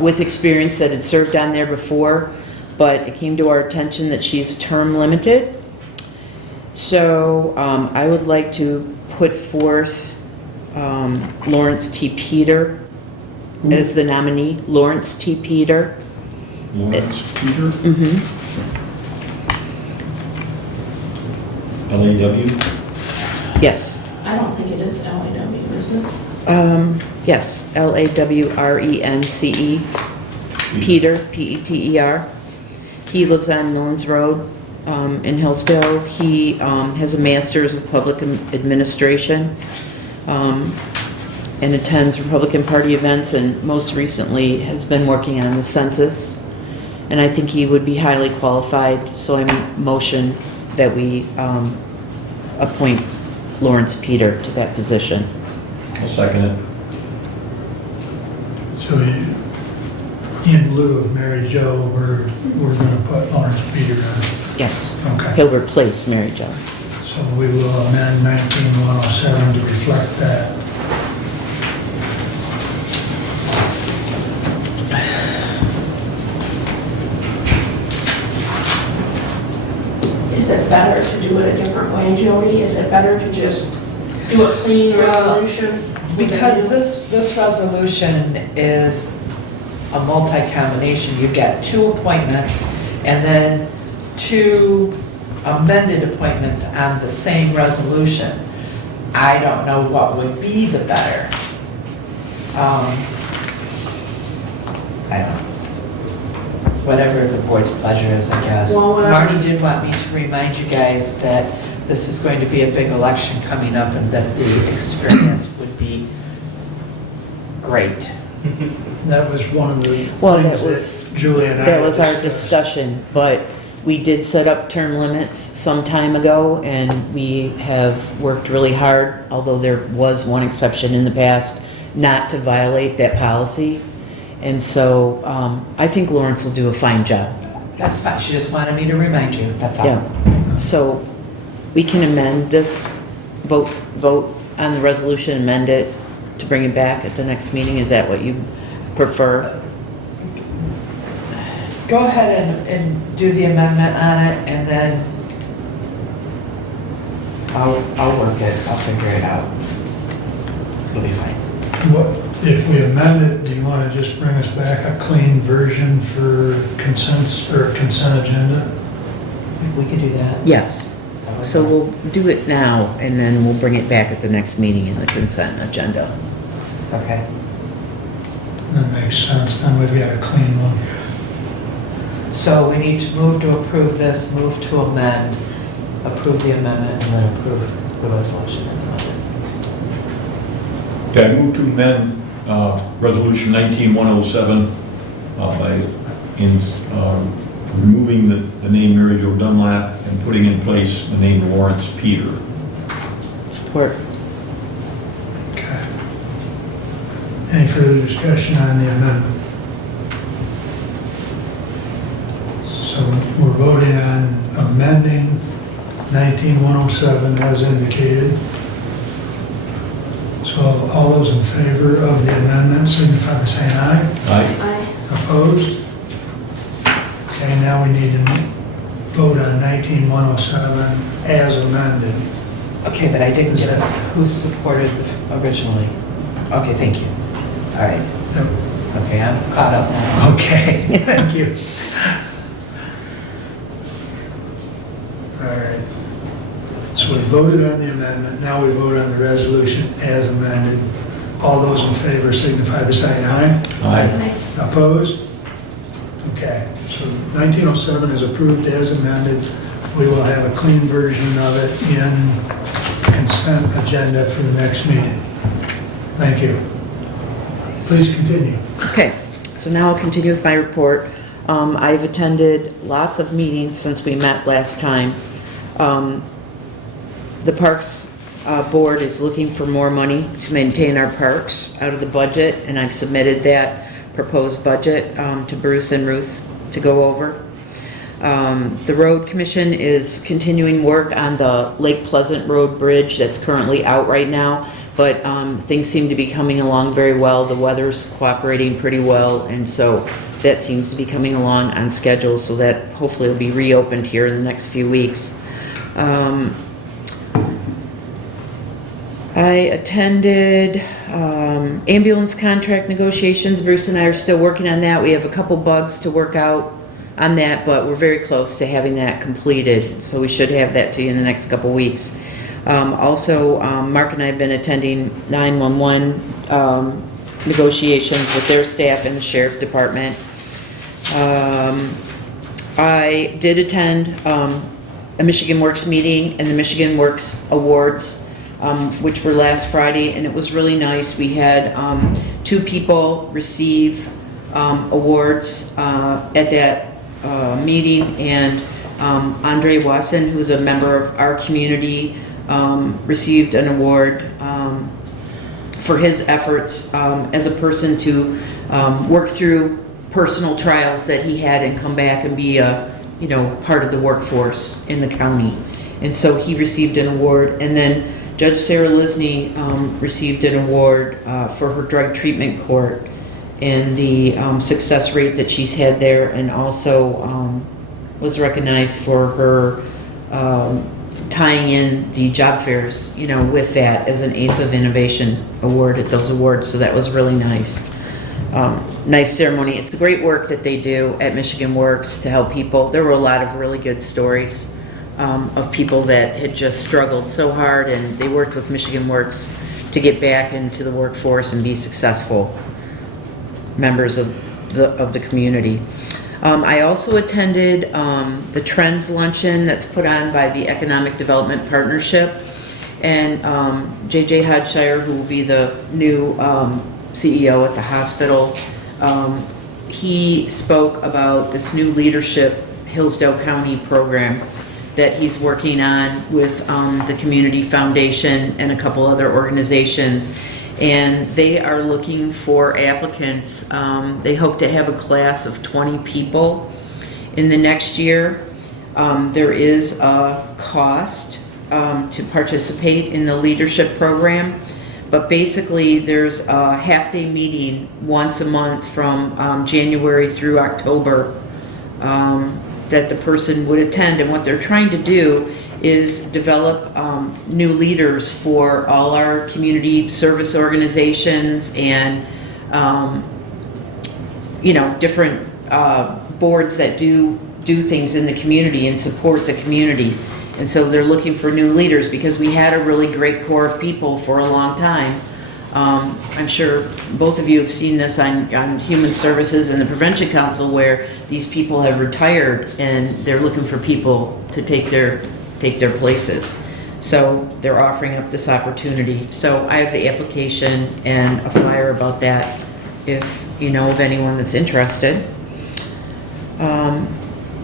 with experience that had served on there before, but it came to our attention that she's term limited. So I would like to put forth Lawrence T. Peter as the nominee. Lawrence T. Peter. Lawrence Peter, Mm-hmm. LAW. Yes. I don't think it is LAW, is it? Yes. Lawrence. Peter, Peter. He lives on Mills Road. in Hillsdale. He has a master's of public administration and attends Republican Party events, and most recently has been working on the census. And I think he would be highly qualified, so I motion that we appoint Lawrence Peter to that position. I'll second it. So in lieu of Mary Jo, we're going to put Lawrence Peter on. Yes. Okay. He'll replace Mary Jo. So we will amend 19107 to reflect that. Is it better to do it a different way, Jody? Is it better to just do a clean resolution? Because this resolution is a multi-combination. You get 2 appointments and then 2 amended appointments on the same resolution. I don't know what would be the better. I don't know. Whatever the board's pleasure is, I guess. Well, whatever. Marty did want me to remind you guys that this is going to be a big election coming up and that the experience would be great. That was one of the Well, that things was- that Julie and I That was our discussed. discussion, but we did set up term limits some time ago, and we have worked really hard, although there was one exception in the past, not to violate that policy. And so I think Lawrence will do a fine job. That's fine, she just wanted me to remind you, that's all. Yeah. So we can amend this, vote on the resolution, amend it to bring it back at the next meeting. Is that what you prefer? Go ahead and do the amendment on it, and then I'll work it, I'll figure it out. It'll be fine. What, if we amend it, do you want to just bring us back a clean version for consents or consent agenda? We could do that. Yes. That would So work. we'll do it now, and then we'll bring it back at the next meeting in the consent agenda. Okay. That makes sense, then we've got a clean one. So we need to move to approve this, move to amend, approve the amendment, and then approve the resolution as amended. Okay, I move to amend Resolution 19107 by removing the name Mary Jo Dunlap and putting in place the name Lawrence Peter. Support. Okay. Any further discussion on the amendment? So we're voting on amending 19107 as indicated. So all those in favor of the amendment signify by saying aye. Aye. Opposed? Okay, now we need to vote on 19107 as amended. Okay, but I didn't get us who supported originally. Okay, thank you. All right. Yep. Okay, I'm caught up now. Okay, thank you. All right. So we voted on the amendment, now we vote on the resolution as amended. All those in favor signify by saying aye. Aye. Opposed? Okay, so 1907 is approved as amended. We will have a clean version of it in consent agenda for the next meeting. Thank you. Please continue. Okay, so now I'll continue with my report. I've attended lots of meetings since we met last time. The Parks Board is looking for more money to maintain our parks out of the budget, and I've submitted that proposed budget to Bruce and Ruth to go over. The Road Commission is continuing work on the Lake Pleasant Road Bridge that's currently out right now, but things seem to be coming along very well. The weather's cooperating pretty well, and so that seems to be coming along on schedule, so that hopefully will be reopened here in the next few weeks. I attended ambulance contract negotiations. Bruce and I are still working on that. We have a couple bugs to work out on that, but we're very close to having that completed, so we should have that to you in the next couple weeks. Also, Mark and I have been attending 911 negotiations with their staff and the sheriff department. I did attend a Michigan Works meeting and the Michigan Works Awards, which were last Friday, and it was really nice. We had 2 people receive awards at that meeting, and Andre Wasson, who's a member of our community, received an award for his efforts as a person to work through personal trials that he had and come back and be a, part of the workforce in the county. And so he received an award. And then Judge Sarah Lisney received an award for her drug treatment court and the success rate that she's had there, and also was recognized for her tying in the job fairs, with that as an Ace of Innovation award at those awards. So that was really nice. Nice ceremony. It's great work that they do at Michigan Works to help people. There were a lot of really good stories of people that had just struggled so hard, and they worked with Michigan Works to get back into the workforce and be successful members of the community. I also attended the Trends Luncheon that's put on by the Economic Development Partnership, and J.J. Hodshire, who will be the new CEO at the hospital, he spoke about this new Leadership Hillsdale County program that he's working on with the Community Foundation and a couple other organizations. And they are looking for applicants. They hope to have a class of 20 people in the next year. There is a cost to participate in the leadership program, but basically there's a half-day meeting once a month from January through October that the person would attend. And what they're trying to do is develop new leaders for all our community service organizations and different boards that do things in the community and support the community. And so they're looking for new leaders because we had a really great core of people for a long time. I'm sure both of you have seen this on Human Services and the Prevention Council, where these people have retired and they're looking for people to take their places. So they're offering up this opportunity. So I have the application and a flyer about that if you know of anyone that's interested.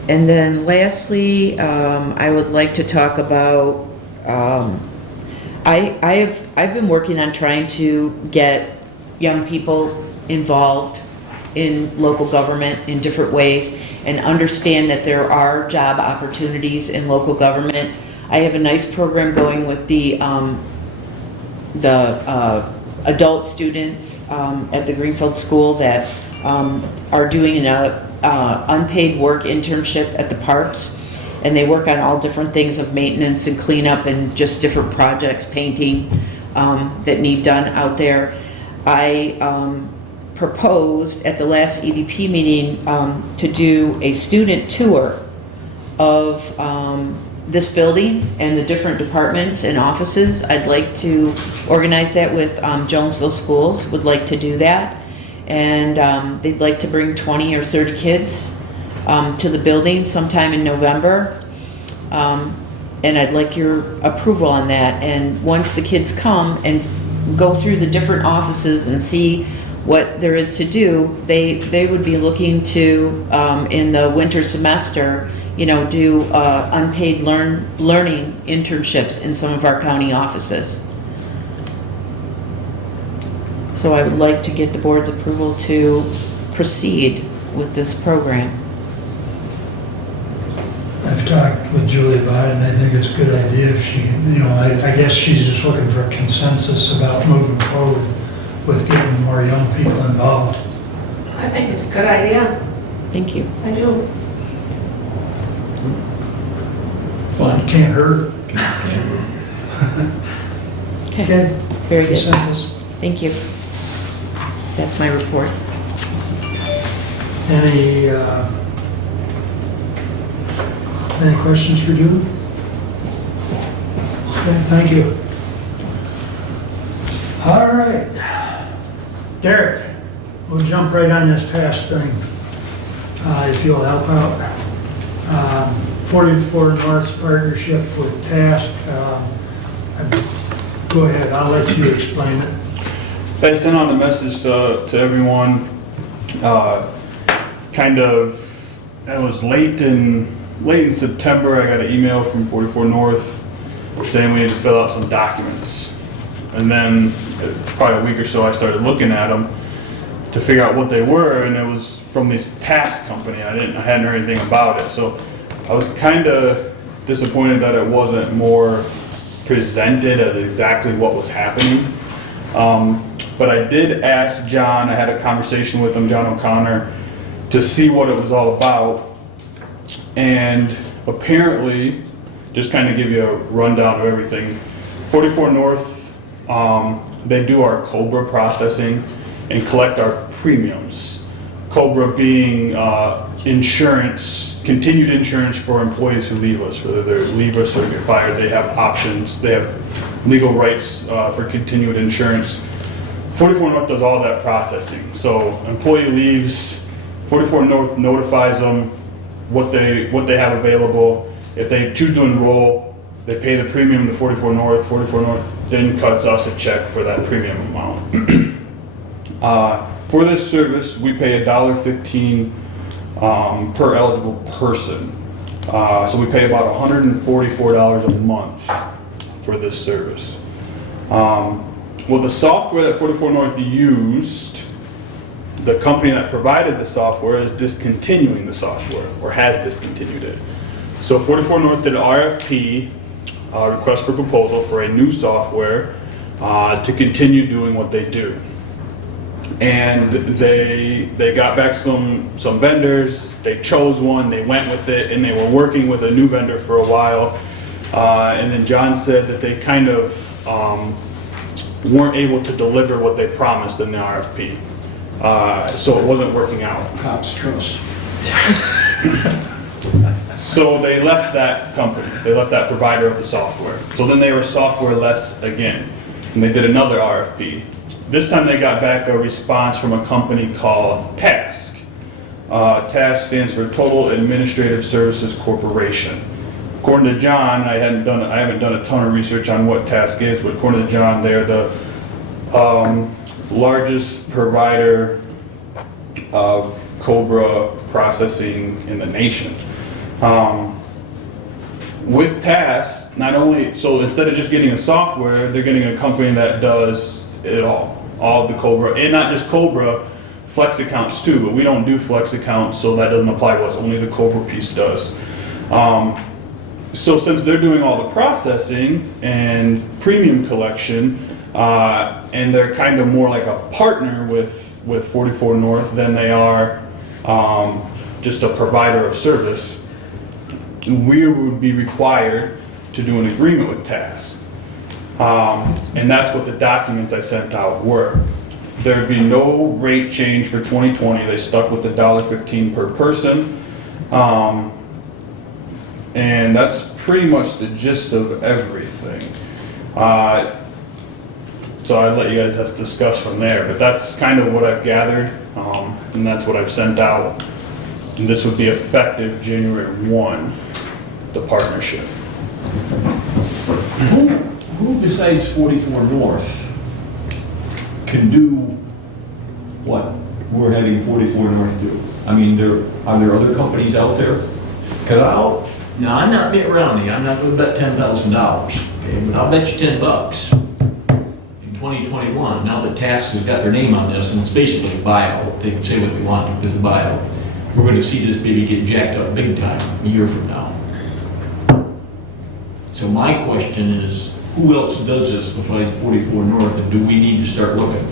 And then lastly, I would like to talk about, I've been working on trying to get young people involved in local government in different ways and understand that there are job opportunities in local government. I have a nice program going with the adult students at the Greenfield School that are doing an unpaid work internship at the parks, and they work on all different things of maintenance and cleanup and just different projects, painting that need done out there. I proposed at the last EDP meeting to do a student tour of this building and the different departments and offices. I'd like to organize that with Jonesville Schools, would like to do that. And they'd like to bring 20 or 30 kids to the building sometime in November. And I'd like your approval on that. And once the kids come and go through the different offices and see what there is to do, they would be looking to, in the winter semester, do unpaid learning internships in some of our county offices. So I would like to get the board's approval to proceed with this program. I've talked with Julie about it, and I think it's a good idea if she, I guess she's just looking for a consensus about moving forward with getting more young people involved. I think it's a good idea. Thank you. I do. Fun. Can't hurt. Okay. Very good. Consensus. Thank you. That's my report. Any questions for Julie? Okay, thank you. All right. Derek, we'll jump right on this pass thing, if you'll help out. 44 North partnership with Task. Go ahead, I'll let you explain it. I sent on the message to everyone, it was late in September, I got an email from 44 North saying we need to fill out some documents. And then, probably a week or so, I started looking at them to figure out what they were, and it was from this Task company. I hadn't heard anything about it, so I was kind of disappointed that it wasn't more presented at exactly what was happening. But I did ask John, I had a conversation with him, John O'Connor, to see what it was all about. And apparently, just kind of give you a rundown of everything, 44 North, they do our COBRA processing and collect our premiums. COBRA being insurance, continued insurance for employees who leave us, whether they leave us or get fired, they have options, they have legal rights for continued insurance. 44 North does all that processing. So employee leaves, 44 North notifies them what they have available. If they choose to enroll, they pay the premium to 44 North. 44 North then cuts us a check for that premium amount. For this service, we pay $1.15 per eligible person. So we pay about $144 a month for this service. Well, the software that 44 North used, the company that provided the software is discontinuing the software, or has discontinued it. So 44 North did an RFP, request for proposal, for a new software to continue doing what they do. And they got back some vendors, they chose one, they went with it, and they were working with a new vendor for a while. And then John said that they kind of weren't able to deliver what they promised in the RFP. So it wasn't working out. Cops trust. So they left that company, they left that provider of the software. So then they were software-less again, and they did another RFP. This time they got back a response from a company called Task. Task stands for Total Administrative Services Corporation. According to John, I haven't done a ton of research on what Task is, but according to John, they're the largest provider of COBRA processing in the nation. With Task, not only, so instead of just getting a software, they're getting a company that does it all of the COBRA, and not just COBRA, Flex accounts too, but we don't do Flex accounts, so that doesn't apply to us, only the COBRA piece does. So since they're doing all the processing and premium collection, and they're kind of more like a partner with 44 North than they are just a provider of service, we would be required to do an agreement with Task. And that's what the documents I sent out were. There'd be no rate change for 2020. They stuck with the $1.15 per person. And that's pretty much the gist of everything. So I'll let you guys have to discuss from there, but that's kind of what I've gathered, and that's what I've sent out. And this would be effective January 1, the partnership. Who besides 44 North can do what we're having 44 North do? I mean, are there other companies out there? Because Now, I'm not betting around you. I'm not going to bet $10,000. Okay, but I'll bet you $10 in 2021. Now that Task has got their name on this, and it's basically a buyout. They can say what they want to because it's a buyout. We're going to see this baby get jacked up big time a year from now. So my question is, who else does this besides 44 North, and do we need to start looking?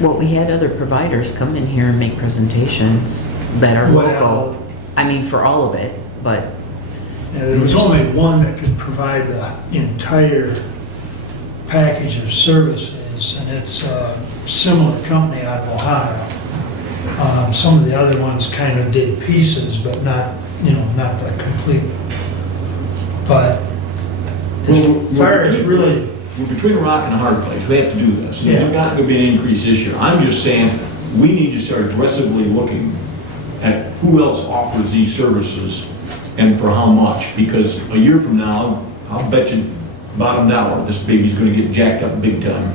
Well, we had other providers come in here and make presentations that are Well- local. I mean, for all of it, but Yeah, there was only one that could provide the entire package of services, and it's a similar company out of Ohio. Some of the other ones kind of did pieces, but not the complete. But as far as really, We're between a rock and a hard place. We have to do this. Yeah. There's not going to be an increase this year. I'm just saying, we need to start aggressively looking at who else offers these services and for how much? Because a year from now, I'll bet you bottom dollar, this baby's gonna get jacked up big time.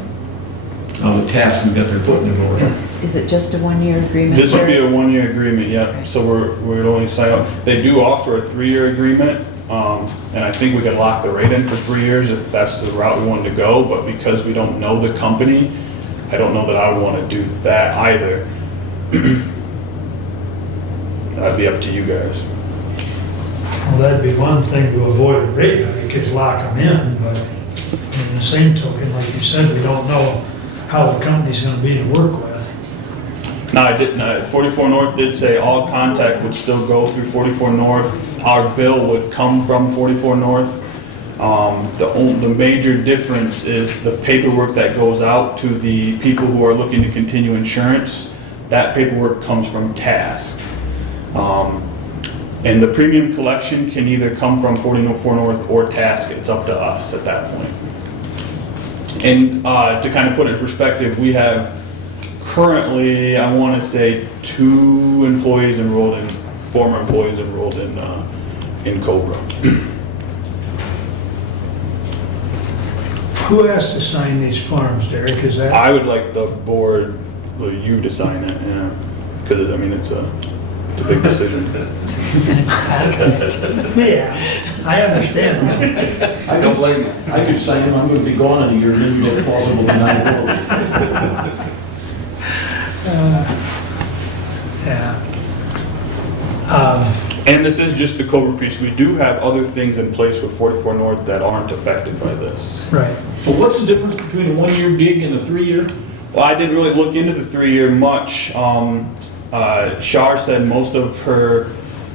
Now the task has got their foot in the door. Is it just a one-year agreement? This would be a one-year agreement, yeah, so we're only sign up. They do offer a 3-year agreement, and I think we can lock the rate in for 3 years if that's the route we wanted to go, but because we don't know the company, I don't know that I would want to do that either. That'd be up to you guys. Well, that'd be one thing to avoid a rate hike, you could lock them in, but in the same token, like you said, we don't know how the company's gonna be to work with. No, I didn't, 44 North did say all contact would still go through 44 North. Our bill would come from 44 North. The major difference is the paperwork that goes out to the people who are looking to continue insurance. That paperwork comes from Task. And the premium collection can either come from 44 North or Task. It's up to us at that point. And to kind of put it in perspective, we have currently, I want to say, 2 employees enrolled in, former employees enrolled in Cobra. Who has to sign these forms, Derek, is that? I would like the board, you to sign it, yeah, because I mean, it's a big decision. Yeah, I understand. I don't blame you. I could sign them, I'm gonna be gone in a year, then you get possible deniability. Yeah. And this is just the Cobra piece. We do have other things in place with 44 North that aren't affected by this. Right. So what's the difference between a 1-year gig and a 3-year? Well, I didn't really look into the 3-year much. Shar said most of her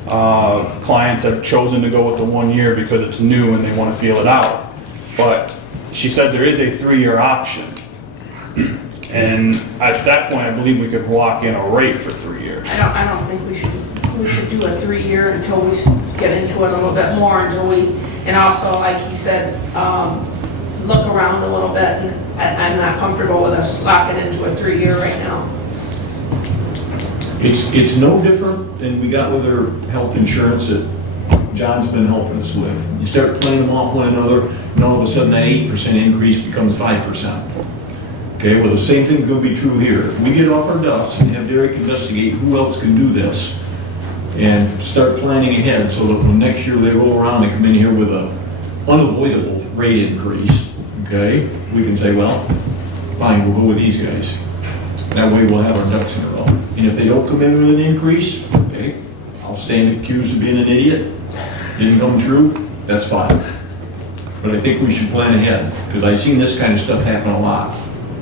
clients have chosen to go with the 1 year because it's new and they want to feel it out. But she said there is a 3-year option. And at that point, I believe we could lock in a rate for 3 years. I don't think we should do a 3-year until we get into it a little bit more, and also, like he said, look around a little bit, and I'm not comfortable with us locking into a 3-year right now. It's no different than we got with our health insurance that John's been helping us with. You start playing them off one another, and all of a sudden that 8% increase becomes 5%. Okay, well, the same thing's gonna be true here. If we get off our ducks and have Derek investigate who else can do this, and start planning ahead so that when next year they roll around and come in here with a unavoidable rate increase, okay, we can say, well, fine, we'll go with these guys. That way we'll have our ducks in a row. And if they don't come in with an increase, okay, I'll stand accused of being an idiot. Didn't come true, that's fine. But I think we should plan ahead, because I've seen this kind of stuff happen a lot.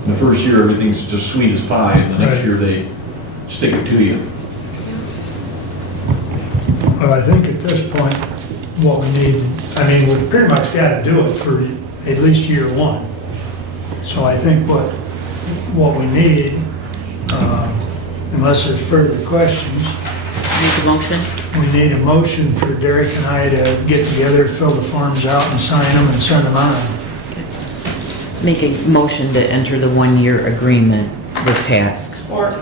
The first year, everything's just sweet as pie, and the next Right. year they stick it to you. Well, I think at this point, what we need, I mean, we've pretty much got to do it for at least year 1. So I think what we need, unless there's further questions, Make a motion? we need a motion for Derek and I to get together, fill the forms out and sign them and send them on. Make a motion to enter the 1-year agreement with Task. Or,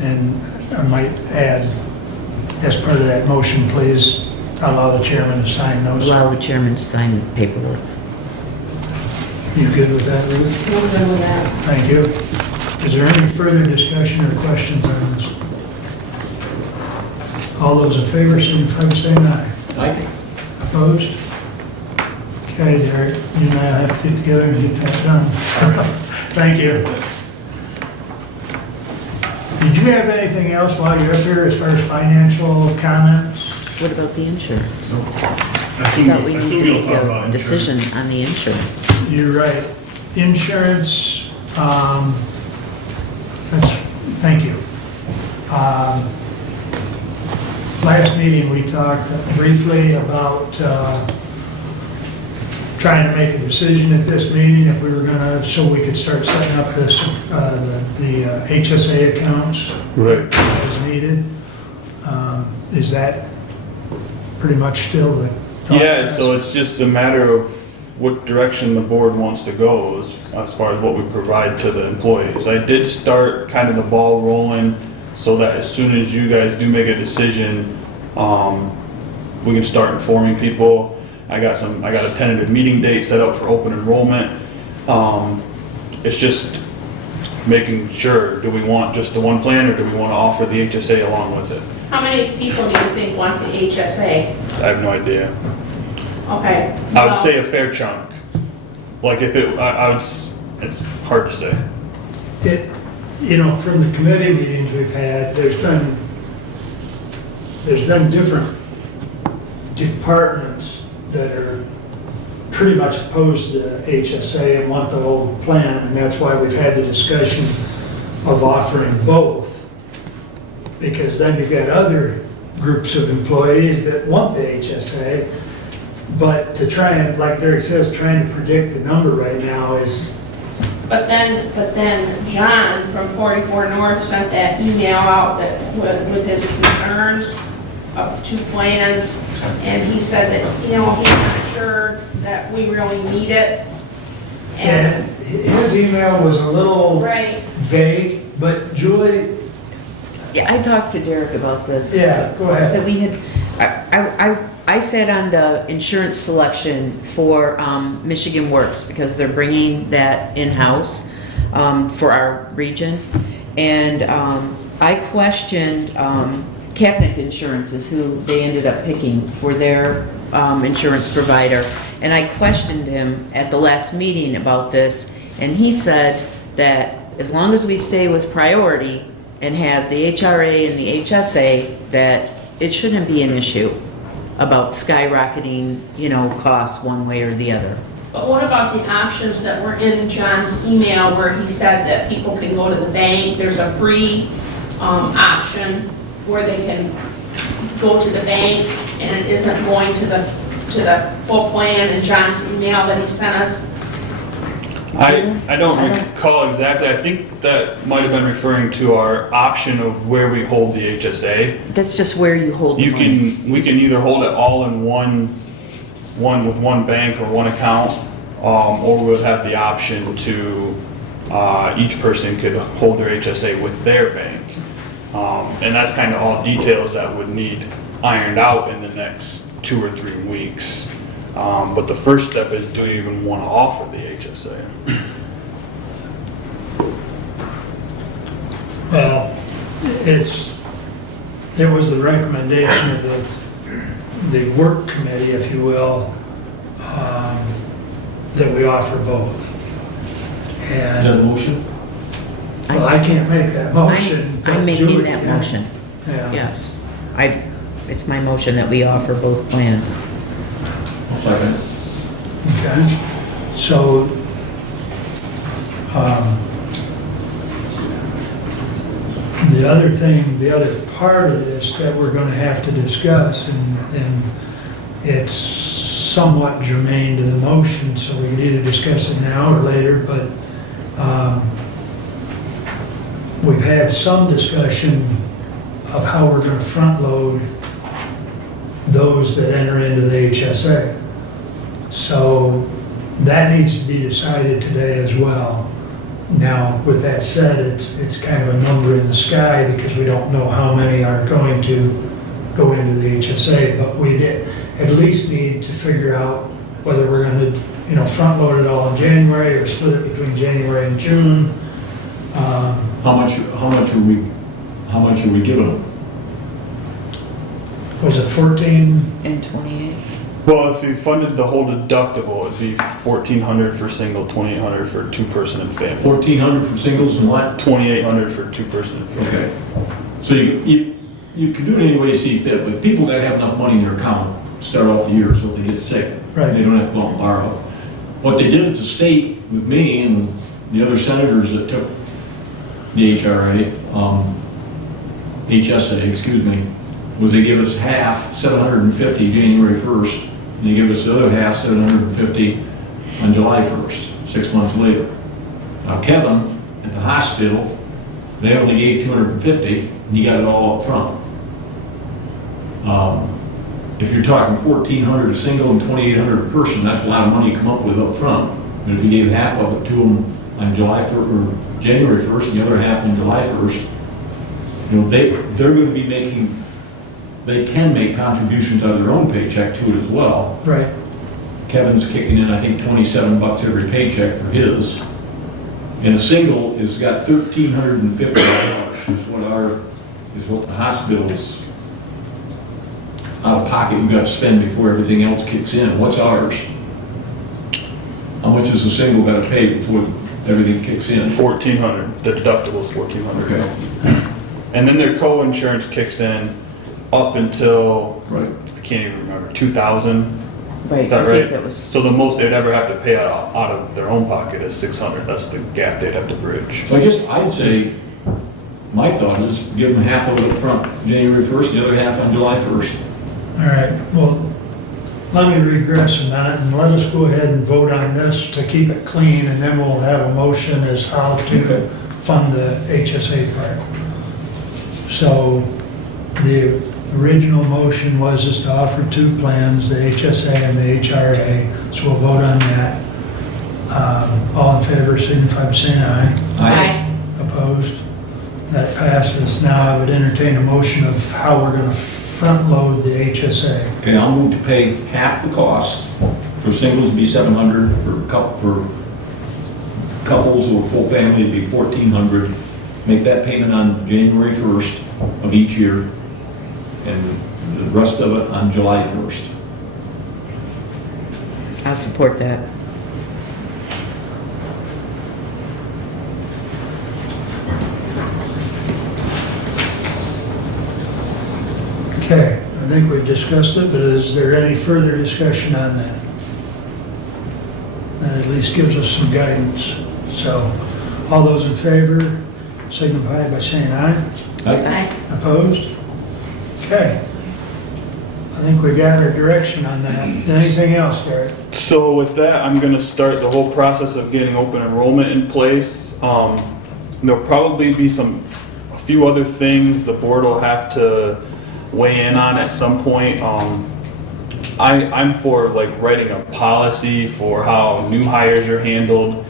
And I might add, as part of that motion, please allow the chairman to sign those. Allow the chairman to sign the paperwork. You good with that, Ruth? we're good with that. Thank you. Is there any further discussion or questions on this? All those in favor, signify by saying aye. Aye. Opposed? Okay, Derek, you and I have to get together and get that done. Thank you. Did you have anything else while you're up here as far as financial comments? What about the insurance? I I thought we need to make a decision on the insurance. You're right. Insurance, thank you. Last meeting, we talked briefly about trying to make a decision at this meeting if we were gonna, so we could start setting up this, the HSA accounts. Right. As needed. Is that pretty much still the thought? Yeah, so it's just a matter of what direction the board wants to go as far as what we provide to the employees. I did start kind of the ball rolling so that as soon as you guys do make a decision, we can start informing people. I got a tentative meeting date set up for open enrollment. It's just making sure, do we want just the one plan, or do we want to offer the HSA along with it? How many people do you think want the HSA? I have no idea. Okay. I would well, say a fair chunk. Like if it, I would, it's hard to say. It, you know, from the committee meetings we've had, there's been different departments that are pretty much opposed to HSA and want the old plan, and that's why we've had the discussion of offering both. Because then you've got other groups of employees that want the HSA, but to try and, like Derek says, trying to predict the number right now is, But then John from 44 North sent that email out that with his concerns of 2 plans, and he said that, you know, he's not sure that we really need it. and his email was a little Right. vague, but Julie, Yeah, I talked to Derek about this. yeah, go ahead. That we had, I sat on the insurance selection for Michigan Works because they're bringing that in-house for our region. And I questioned Capnick Insurance is who they ended up picking for their insurance provider. And I questioned him at the last meeting about this, and he said that as long as we stay with priority and have the HRA and the HSA, that it shouldn't be an issue about skyrocketing, you know, costs one way or the other. But what about the options that were in John's email where he said that people can go to the bank? There's a free option where they can go to the bank and it isn't going to the full plan in John's email that he sent us. I don't recall exactly. I think that might have been referring to our option of where we hold the HSA. That's just where you hold the money. We can either hold it all in one with one bank or one account, or we'll have the option to each person could hold their HSA with their bank, and that's kind of all details that would need ironed out in the next 2 or 3 weeks. But the first step is, do you even want to offer the HSA? Well, it was the recommendation of the work committee, if you will, that we offer both. Is that a And, motion? well, I can't make that motion. but I'm making Julie that can. motion, Yeah. yes. It's my motion that we offer both plans. I'll second it. Okay, so, the other thing, the other part of this that we're gonna have to discuss, and it's somewhat germane to the motion, so we can either discuss it now or later, but, we've had some discussion of how we're gonna front load those that enter into the HSA. So that needs to be decided today as well. Now, with that said, it's kind of a number in the sky because we don't know how many are going to go into the HSA, but we at least need to figure out whether we're going to, you know, front load it all in January or split it between January and June. How much are we giving them? Was it 14? And 28? Well, if you funded the whole deductible, it'd be $1,400 for single, $2,800 for 2-person and family. 1,400 for singles and what? $2,800 for 2-person and family. Okay. So you can do it any way you see fit, but people that have enough money in their account start off the year, so if they get sick, Right. they don't have to go out and borrow. What they did at the state with me and the other senators that took the HSA, excuse me, was they gave us half, $750 January 1st, and they gave us the other half, $750 on July 1st, 6 months later. Now Kevin, at the hospital, they only gave $250, and he got it all up front. If you're talking $1,400 a single and $2,800 a person, that's a lot of money to come up with up front. But if you gave half of it to them on July 1st, or January 1st, and the other half on July 1st, You know, they're gonna be making, they can make contributions out of their own paycheck to it as well. Right. Kevin's kicking in, I think, $27 every paycheck for his. And a single has got $1,350 is what the hospital's out of pocket you gotta spend before everything else kicks in. What's ours? How much is a single gotta pay before everything kicks in? $1,400, the deductible's $1,400. Okay. And then their co-insurance kicks in up until, Right. I can't even remember, 2000? Right, Is that I think right? that was, So the most they'd ever have to pay out of their own pocket is 600. That's the gap they'd have to bridge. So I guess I'd say, my thought is give them half of it up front, January 1st, the other half on July 1st. All right, well, let me regress a minute and let us go ahead and vote on this to keep it clean, and then we'll have a motion as how to Okay. fund the HSA part. So the original motion was just to offer two plans, the HSA and the HRA, so we'll vote on that. All in favor, signify by saying aye. Aye. Opposed? That passes. Now I would entertain a motion of how we're going to front load the HSA. Okay, I'll move to pay half the cost. For singles, it'd be $700, for couples or full family, it'd be $1,400. Make that payment on January 1st of each year, and the rest of it on July 1st. I'll support that. Okay, I think we've discussed it, but is there any further discussion on that? That at least gives us some guidance. So, all those in favor signify by saying aye. Aye. Opposed? Okay. I think we got our direction on that. Anything else, Derek? So with that, I'm gonna start the whole process of getting open enrollment in place. There'll probably be a few other things the board will have to weigh in on at some point. I'm for like writing a policy for how new hires are handled.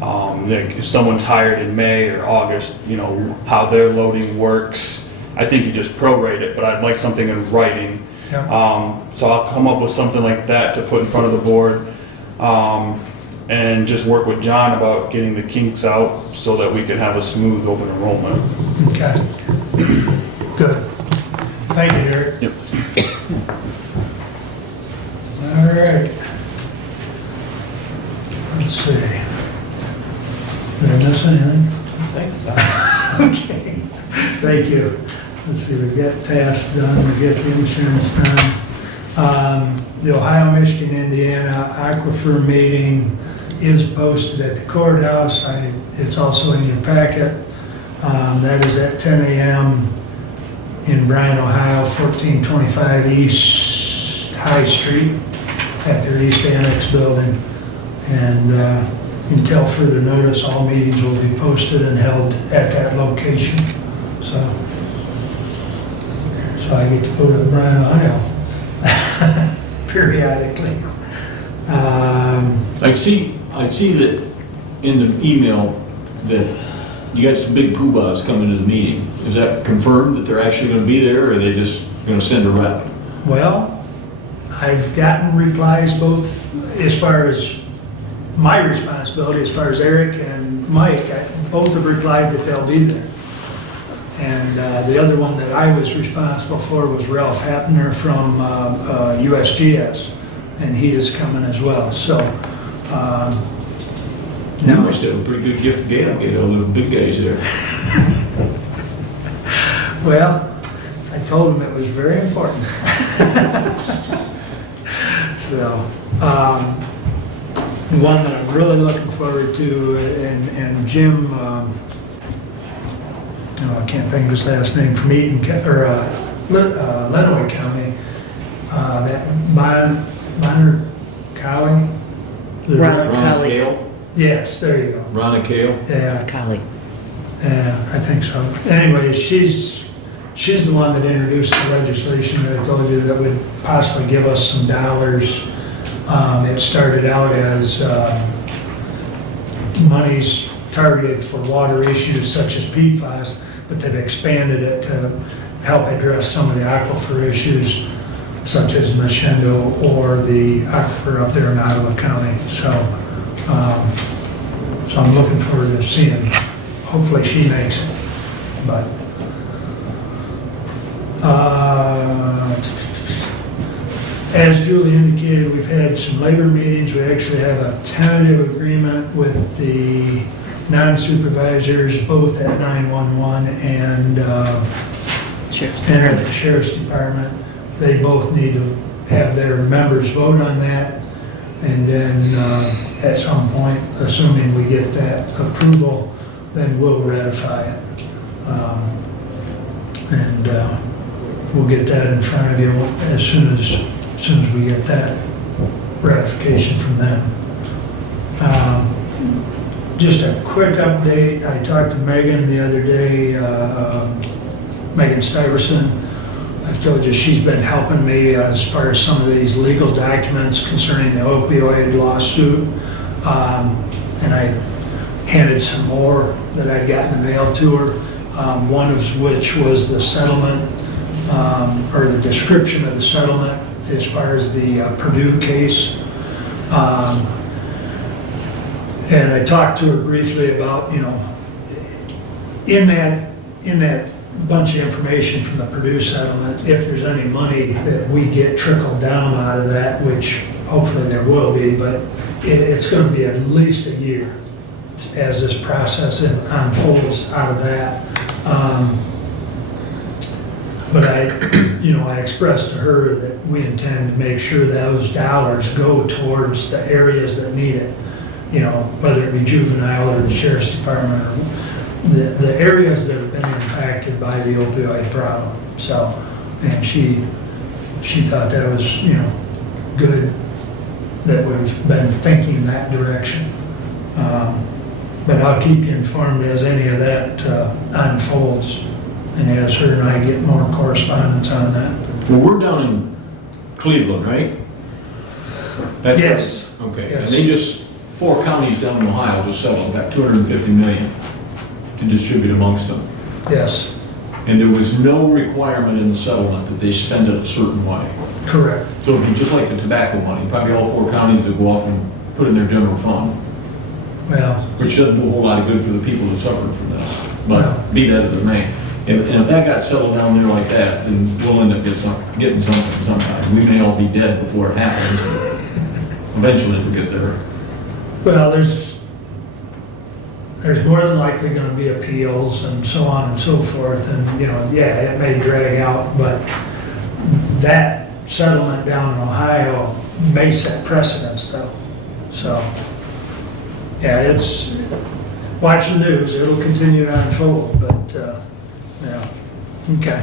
Like if someone's hired in May or August, you know, how their loading works. I think you just prorate it, but I'd like something in writing. Yep. So I'll come up with something like that to put in front of the board, and just work with John about getting the kinks out so that we can have a smooth open enrollment. Okay. Good. Thank you, Derek. Yep. All right. Let's see. Did I miss anything? I think so. Okay, thank you. Let's see, we've got tasks done, we get the insurance done. The Ohio, Michigan, Indiana Aquifer meeting is posted at the courthouse. It's also in your packet. That is at 10 a.m. in Bryan, Ohio, 1425 East High Street at their East Annex building. And until further notice, all meetings will be posted and held at that location. So I get to go to Bryan, Ohio periodically. I see that in the email that you got some big poobahs coming to the meeting. Is that confirmed that they're actually gonna be there, or are they just gonna send a rep? Well, I've gotten replies both as far as my responsibility, as far as Eric and Mike, both have replied that they'll be there. And the other one that I was responsible for was Ralph Hapner from USGS, and he is coming as well. So, You now, must have a pretty good gift to get all the big guys there. well, I told him it was very important. So, one that I'm really looking forward to, and Jim, I can't think of his last name, from Lenawee County, that Bonner County. Ron Ron Colley. Kale? Yes, there you go. Ronna Kale? Yeah. It's Collie. Yeah, I think so. Anyway, she's the one that introduced the legislation that I told you that would possibly give us some dollars. It started out as monies targeted for water issues such as PFAS, but but they've expanded it to help address some of the aquifer issues such as Machendo or the aquifer up there in Ottawa County. So I'm looking forward to seeing, hopefully she makes it. But as Julie indicated, we've had some labor meetings. We actually have a tentative agreement with the non-supervisors, both at 911 and at the Sheriff's Department. They both need to have their members vote on that. And then at some point, assuming we get that approval, then we'll ratify it. And we'll get that in front of you as soon as we get that ratification from them. Just a quick update, I talked to Megan the other day, Megan Stiverson. I've told you she's been helping me as far as some of these legal documents concerning the opioid lawsuit. And I handed some more that I'd gotten in the mail to her, one of which was the settlement, or the description of the settlement as far as the Purdue case. And I talked to her briefly about, in that bunch of information from the Purdue settlement, if there's any money that we get trickled down out of that, which hopefully there will be, but it's going to be at least a year as this process unfolds out of that. But I expressed to her that we intend to make sure those dollars go towards the areas that need it, whether it be juvenile or the Sheriff's Department, or the areas that have been impacted by the opioid problem. So, and she thought that was, good that we've been thinking that direction. But I'll keep you informed as any of that unfolds, and as her and I get more correspondence on that. Well, we're down in Cleveland, right? That's Yes. right. Okay, Yes. and they just, 4 counties down in Ohio just settled, got $250 million to distribute amongst them. Yes, And there was no requirement in the settlement that they spend it a certain way. correct. So it'd be just like the tobacco money, probably all 4 counties would go off and put in their general fund, Well, which doesn't do a whole lot of good for the people that suffered from this. No. But be that as it may. And if that got settled down there like that, then we'll end up getting something sometime. We may all be dead before it happens, but eventually we'll get there. well, there's more than likely going to be appeals and so on and so forth, and, it may drag out, but that settlement down in Ohio may set precedents, though. So, yeah, watch the news, it'll continue to unfold, but, okay.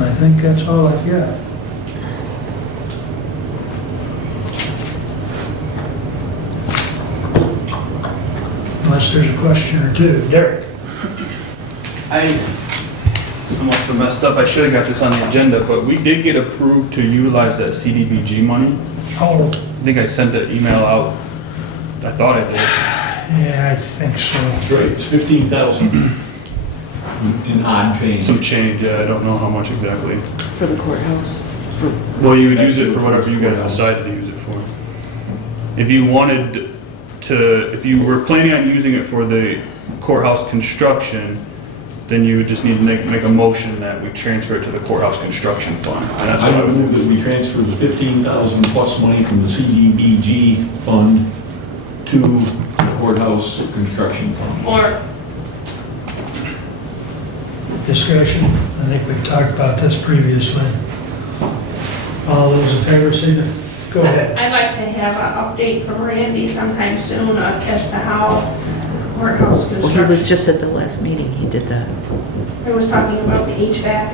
I think that's all I've got. Unless there's a question or two. Derek? I must have messed up. I should have got this on the agenda, but we did get approved to utilize that CDBG money. Oh, I think I sent that email out. I thought I did. yeah, I think so. That's right, it's 15,000 in odd change. Some change, yeah, I don't know how much exactly. For the courthouse. Well, you would use it for whatever you guys decided to use it for. If you wanted to, if you were planning on using it for the courthouse construction, then you would just need to make a motion that we transfer it to the courthouse construction fund. And that's what I I would would move do. that we transfer the 15,000 plus money from the CDBG fund to the courthouse construction fund. Or, Discussion? I think we've talked about this previously. All those in favor, say no. Go ahead. I'd like to have an update from Randy sometime soon as to how courthouse Well, he construction. was just at the last meeting, he did that. I was talking about the HVAC.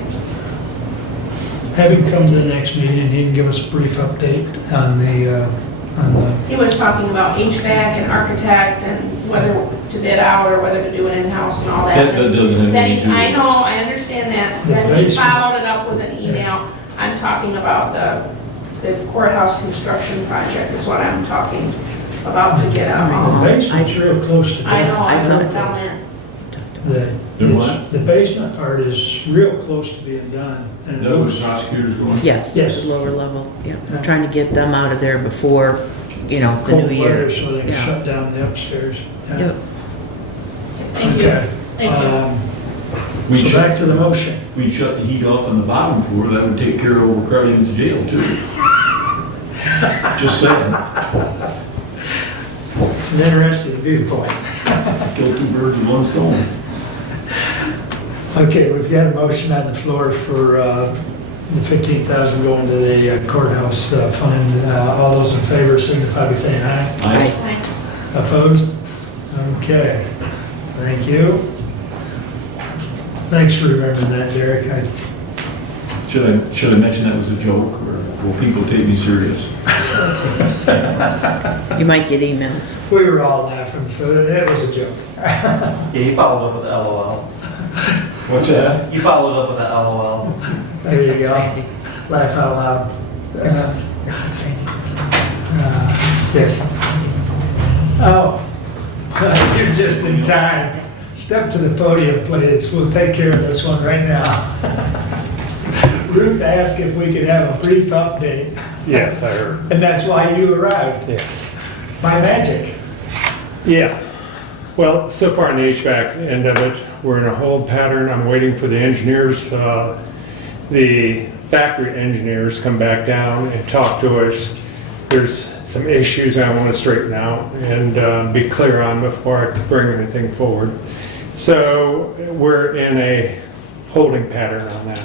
Have him come to the next meeting, he can give us a brief update on the, He was talking about HVAC and architect and whether to bid out or whether to do it in-house and all that. That doesn't have Then anything to do with I know, this. I understand that. The Then he basement. followed it up with an email I'm talking about the courthouse construction project is what I'm talking about to get I mean, out. the basement's real close to. I know, I thought- went down there. The The basement part is real close to being done. And it That was looks, prosecutors going? Yes, Yes. the lower level, yeah. I'm trying to get them out of there before, the cold new year. weather, so they can Yeah. shut down the upstairs. Yeah. Yep. Thank you. Okay. Thank you. We So shut- back to the motion. We'd shut the heat off on the bottom floor, that would take care of overcrowding into jail too. Just saying, It's an interesting viewpoint. kill two birds with one stone. Okay, we've got a motion on the floor for the 15,000 going to the courthouse fund. All those in favor signify by saying aye. I, Opposed? Okay, thank you. Thanks for remembering that, Derek. should I mention that was a joke, or will people take me serious? You might get emails. We were all laughing, so that was a joke. Yeah, you followed up with the LOL. What's that? You followed up with the LOL. There you That's go. Randy. Laugh out loud. That's Randy. Yes. Oh, you're just in time. Step to the podium, please. We'll take care of this one right now. Ruth asked if we could have a brief update, Yes, I heard. and that's why you arrived, Yes. by magic. Yeah. Well, so far on the HVAC end of it, we're in a hold pattern. I'm waiting for the engineers, the factory engineers come back down and talk to us. There's some issues I want to straighten out and be clear on before I bring anything forward. So we're in a holding pattern on that.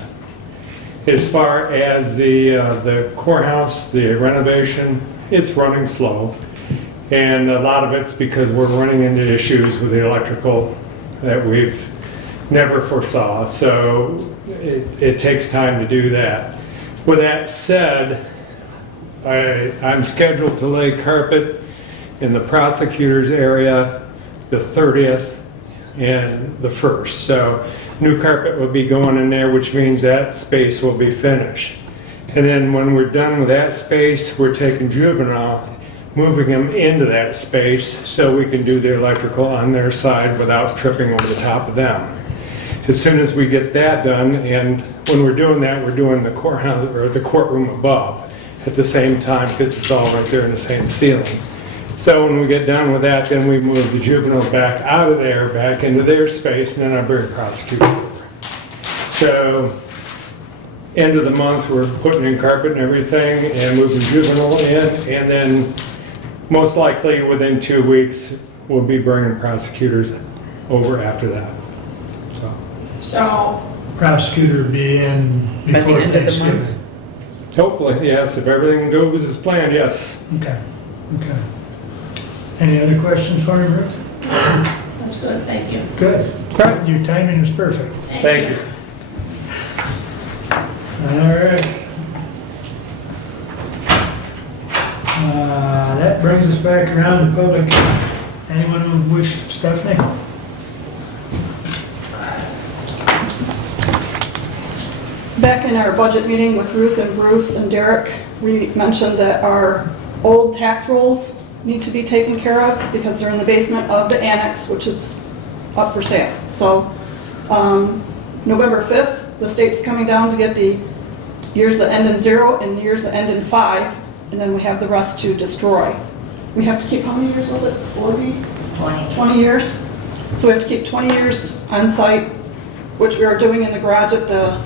As far as the courthouse, the renovation, it's running slow. And a lot of it's because we're running into issues with the electrical that we've never foresaw. So it takes time to do that. With that said, I'm scheduled to lay carpet in the prosecutor's area the 30th and the 1st. So new carpet will be going in there, which means that space will be finished. And then when we're done with that space, we're taking juvenile, moving them into that space so we can do the electrical on their side without tripping over the top of them. As soon as we get that done, and when we're doing that, we're doing the courthouse or the courtroom above at the same time because it's all right there in the same ceiling. So when we get done with that, then we move the juvenile back out of there, back into their space, and then I bring prosecutor over. So end of the month, we're putting in carpet and everything and moving juvenile in, and then most likely within 2 weeks, we'll be bringing prosecutors over after that. So, Prosecutor be in By the before end of the Thanksgiving. month? Hopefully, yes, if everything goes as planned, yes. Okay, okay. Any other questions for him, Ruth? that's good, thank you. Good. Your timing is perfect. Thank you. All right. That brings us back around to public. Anyone who wish, Stephanie? Back in our budget meeting with Ruth and Bruce and Derek, we mentioned that our old tax rolls need to be taken care of because they're in the basement of the annex, which is up for sale. So November 5th, the state's coming down to get the years that end in 0 and the years that end in 5, and then we have the rest to destroy. We have to keep, how many years was it? 40? 20 years. So we have to keep 20 years on site, which we are doing in the garage at the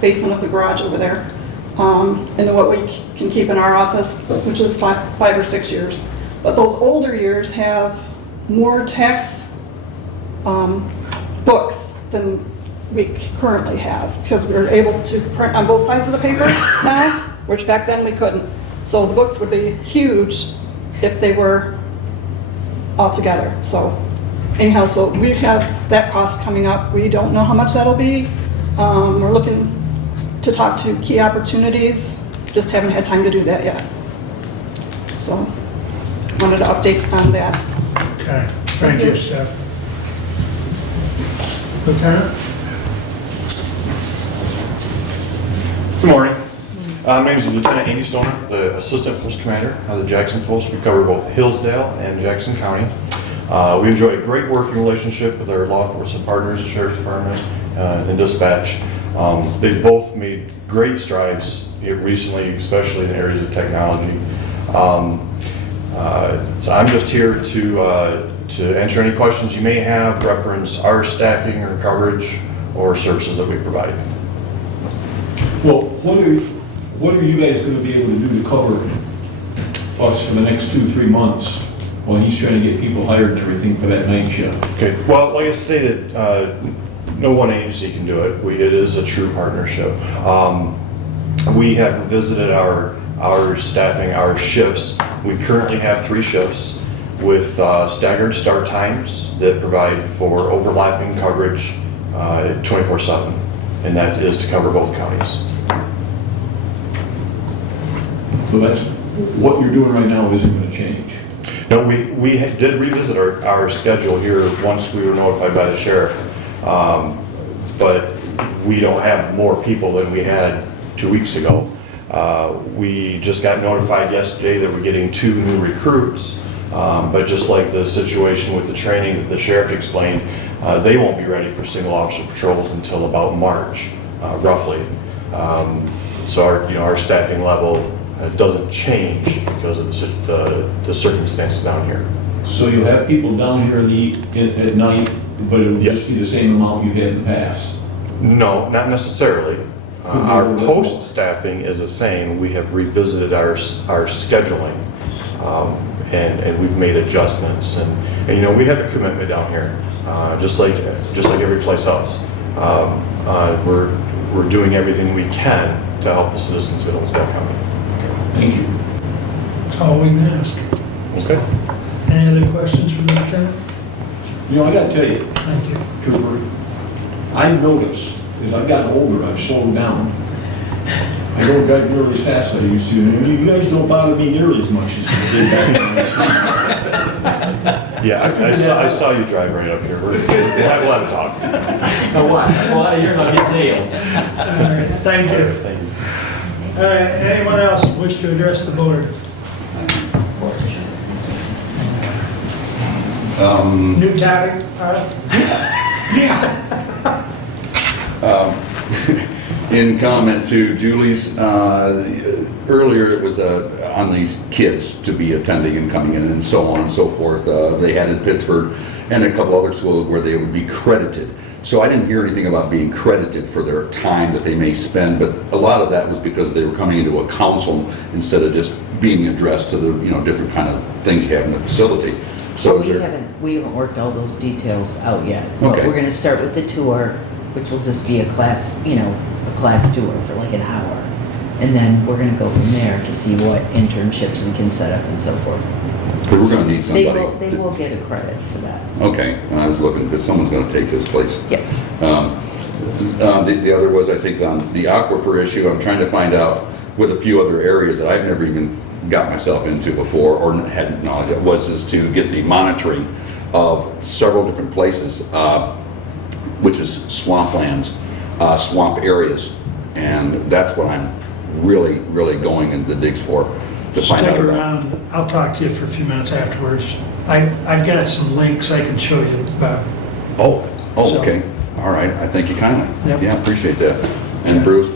basement of the garage over there. And then what we can keep in our office, which is 5 or 6 years. But those older years have more tax books than we currently have, because we're able to print on both sides of the paper now, which back then we couldn't. So the books would be huge if they were all together. So anyhow, so we have that cost coming up. We don't know how much that'll be. We're looking to talk to Key Opportunities, just haven't had time to do that yet. So wanted to update on that. Okay, thank you, Steph. Lieutenant? Good morning. My name is Lieutenant Andy Stoner, the Assistant Post Commander of the Jackson Post. We cover both Hillsdale and Jackson County. We enjoy a great working relationship with our law enforcement partners, the Sheriff's Department and Dispatch. They've both made great strides recently, especially in the areas of technology. So I'm just here to answer any questions you may have, reference our staffing or coverage or services that we provide. Well, what are you guys going to be able to do to cover us for the next 2-3 months while he's trying to get people hired and everything for that night shift? Okay, well, like I stated, no one agency can do it. It is a true partnership. We have visited our staffing, our shifts. We currently have 3 shifts with staggered start times that provide for overlapping coverage 24/7, and that is to cover both counties. So that's, what you're doing right now isn't going to change? No, we did revisit our schedule here once we were notified by the sheriff, but we don't have more people than we had 2 weeks ago. We just got notified yesterday that we're getting 2 new recruits, but just like the situation with the training that the sheriff explained, they won't be ready for single officer patrols until about March, roughly. So our staffing level doesn't change because of the circumstances down here. So you'll have people down here at night, but it'll just be the same amount you've had in the past? No, not necessarily. Our post staffing is the same. We have revisited our scheduling, and we've made adjustments. And we have a commitment down here, just like every place else. We're doing everything we can to help the citizens of Hillsdale County. Thank you. That's all we can ask. Okay. Any other questions for the lieutenant? I got to tell you, Thank you. Trooper, I noticed, as I've gotten older, I've slowed down. I don't drive nearly as fast as I used to. And you guys don't bother me nearly as much as you did back then. Yeah, I saw you drive right up here. We'll have a lot of talk. Now what? Well, you're not getting nailed. All right, thank you. Thank you. All right, anyone else wish to address the board? New topic? In comment to Julie's, earlier it was on these kids to be attending and coming in and so on and so forth. They had in Pittsburgh and a couple other schools where they would be credited. So I didn't hear anything about being credited for their time that they may spend, but a lot of that was because they were coming into a council instead of just being addressed to the different kind of things you have in the facility. So We haven't worked all those details out yet. But Okay. we're going to start with the tour, which will just be a class tour for like an hour. And then we're going to go from there to see what internships we can set up and so forth. Because we're going to need somebody. They will get a credit for that. Okay, I was looking, because someone's going to take his place. Yeah. The other was, I think, on the aquifer issue. I'm trying to find out with a few other areas that I've never even got myself into before or had knowledge of, is to get the monitoring of several different places, which is swamplands, swamp areas. And that's what I'm really, really going into digs for, to find out Stick about. around, I'll talk to you for a few minutes afterwards. I've got some links I can show you about. Oh, So- okay. All right, I thank you kindly. Yep. Yeah, appreciate that. And Bruce,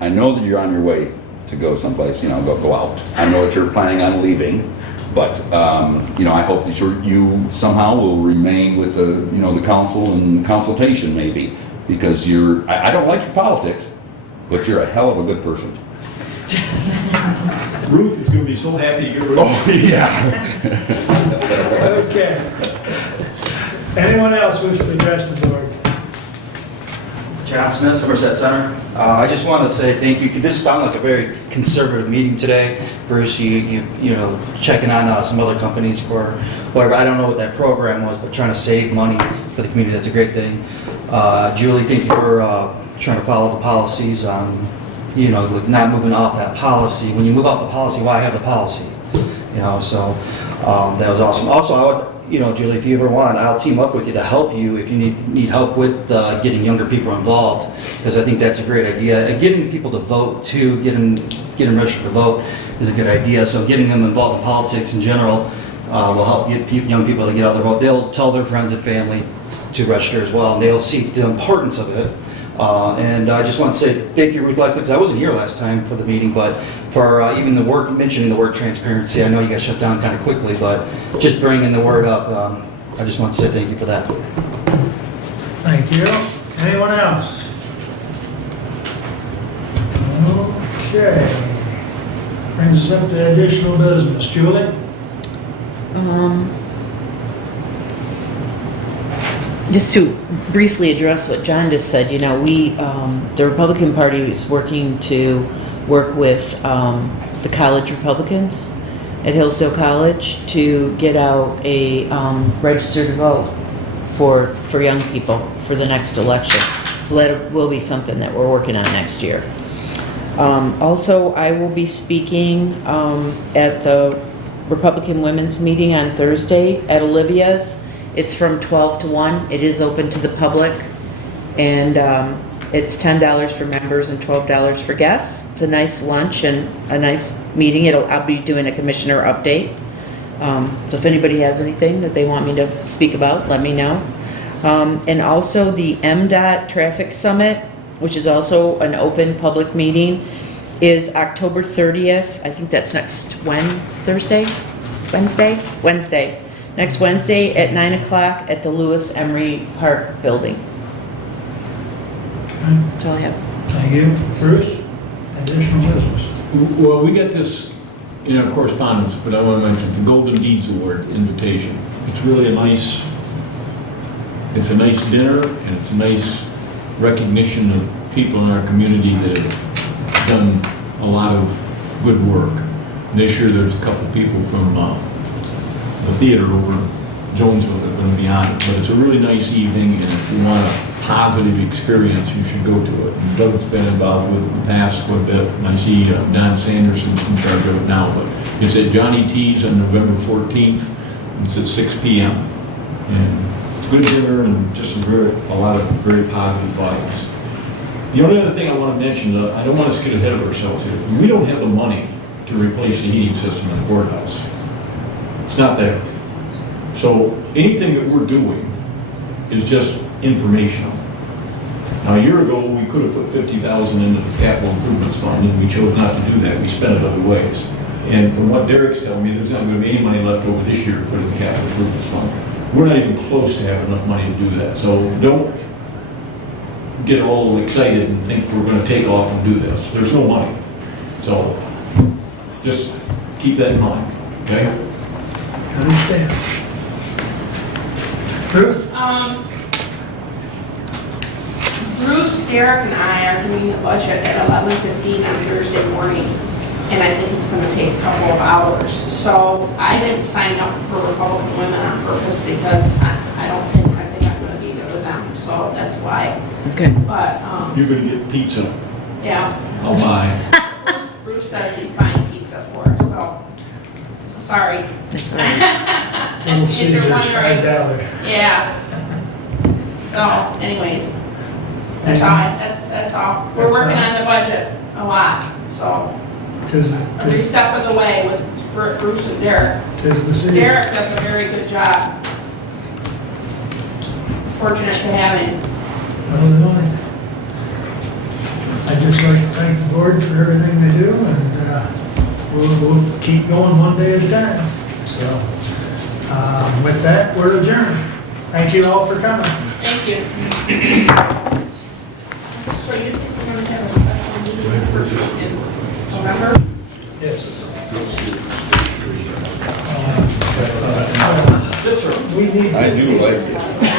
I know that you're on your way to go someplace, go out. I know that you're planning on leaving, but, I hope that you somehow will remain with the council and consultation maybe, because I don't like your politics, but you're a hell of a good person. Ruth is going to be so happy to get rid of Oh, yeah. Okay. Anyone else wish to address the board? John Smith, Somerset Center. I just wanted to say thank you. This sounded like a very conservative meeting today. Bruce, you checking on some other companies for whatever. I don't know what that program was, but trying to save money for the community, that's a great thing. Julie, thank you for trying to follow the policies on, not moving off that policy. When you move off the policy, why have the policy? So that was awesome. Also, Julie, if you ever want, I'll team up with you to help you if you need help with getting younger people involved, because I think that's a great idea. And getting people to vote too, get them registered to vote is a good idea. So getting them involved in politics in general will help get young people to get out there vote. They'll tell their friends and family to register as well, and they'll see the importance of it. And I just want to say thank you, Ruth, last time, because I wasn't here last time for the meeting, but for even mentioning the word transparency. I know you got shut down kind of quickly, but just bringing the word up, I just want to say thank you for that. Thank you. Anyone else? Okay. Brings us up to additional business. Julie? Just to briefly address what John just said, the Republican Party is working to work with the college Republicans at Hillsdale College to get out a register to vote for young people for the next election. So that will be something that we're working on next year. Also, I will be speaking at the Republican Women's Meeting on Thursday at Olivia's. It's from 12 to 1. It is open to the public, and it's $10 for members and $12 for guests. It's a nice lunch and a nice meeting. I'll be doing a commissioner update. So if anybody has anything that they want me to speak about, let me know. And also the MDOT Traffic Summit, which is also an open public meeting, is October 30th. I think that's next Wednesday. Next Wednesday at 9 o'clock at the Lewis Emery Park building. Okay. That's all I have. Thank you. Bruce? Additional business? Well, we got this in our correspondence, but I want to mention the Golden Deeds Award invitation. It's really a nice dinner, and it's a nice recognition of people in our community that have done a lot of good work. This year there's a couple people from the theater over in Jonesville that are going to be on it, but it's a really nice evening, and if you want a positive experience, you should go to it. And Doug's been involved with it in the past quite a bit, and I see Don Sanderson's in charge of it now, but it's at Johnny T's on November 14th. It's at 6 p.m. And it's a good dinner and just a lot of very positive vibes. The only other thing I want to mention, I don't want us to get ahead of ourselves here. We don't have the money to replace the heating system in the courthouse. It's not there. So anything that we're doing is just informational. Now, a year ago, we could have put $50,000 into the capital improvements fund, and we chose not to do that. We spent it other ways. And from what Derek's telling me, there's not going to be any money left over this year to put in the capital improvements fund. We're not even close to having enough money to do that. So don't get all excited and think we're going to take off and do this. There's no money. So just keep that in mind, okay? Understand. Ruth? Bruce, Derek, and I are doing the budget at 11:15 on Thursday morning, and I think it's going to take a couple of hours. So I didn't sign up for Republican Women on purpose because I think I'm going to be there with them. So that's why. Okay. But You're going to get pizza. yeah. I'll buy. Bruce says he's buying pizza for us, so sorry. That's all right. Little If you're Caesar's wondering. $5. Yeah. So, anyways, that's all. That's all. We're That's working all. on the budget a lot, so every step of the way with Bruce and Derek. Tis the season. Derek does a very good job. Fortunate to have him. I'd just like to thank the board for everything they do, and we'll keep going one day at a time. So, with that, we're adjourned. Thank you all for coming. Thank you. So you think we're going to have a special meeting in November? Yes. We need. I do like it. Yeah.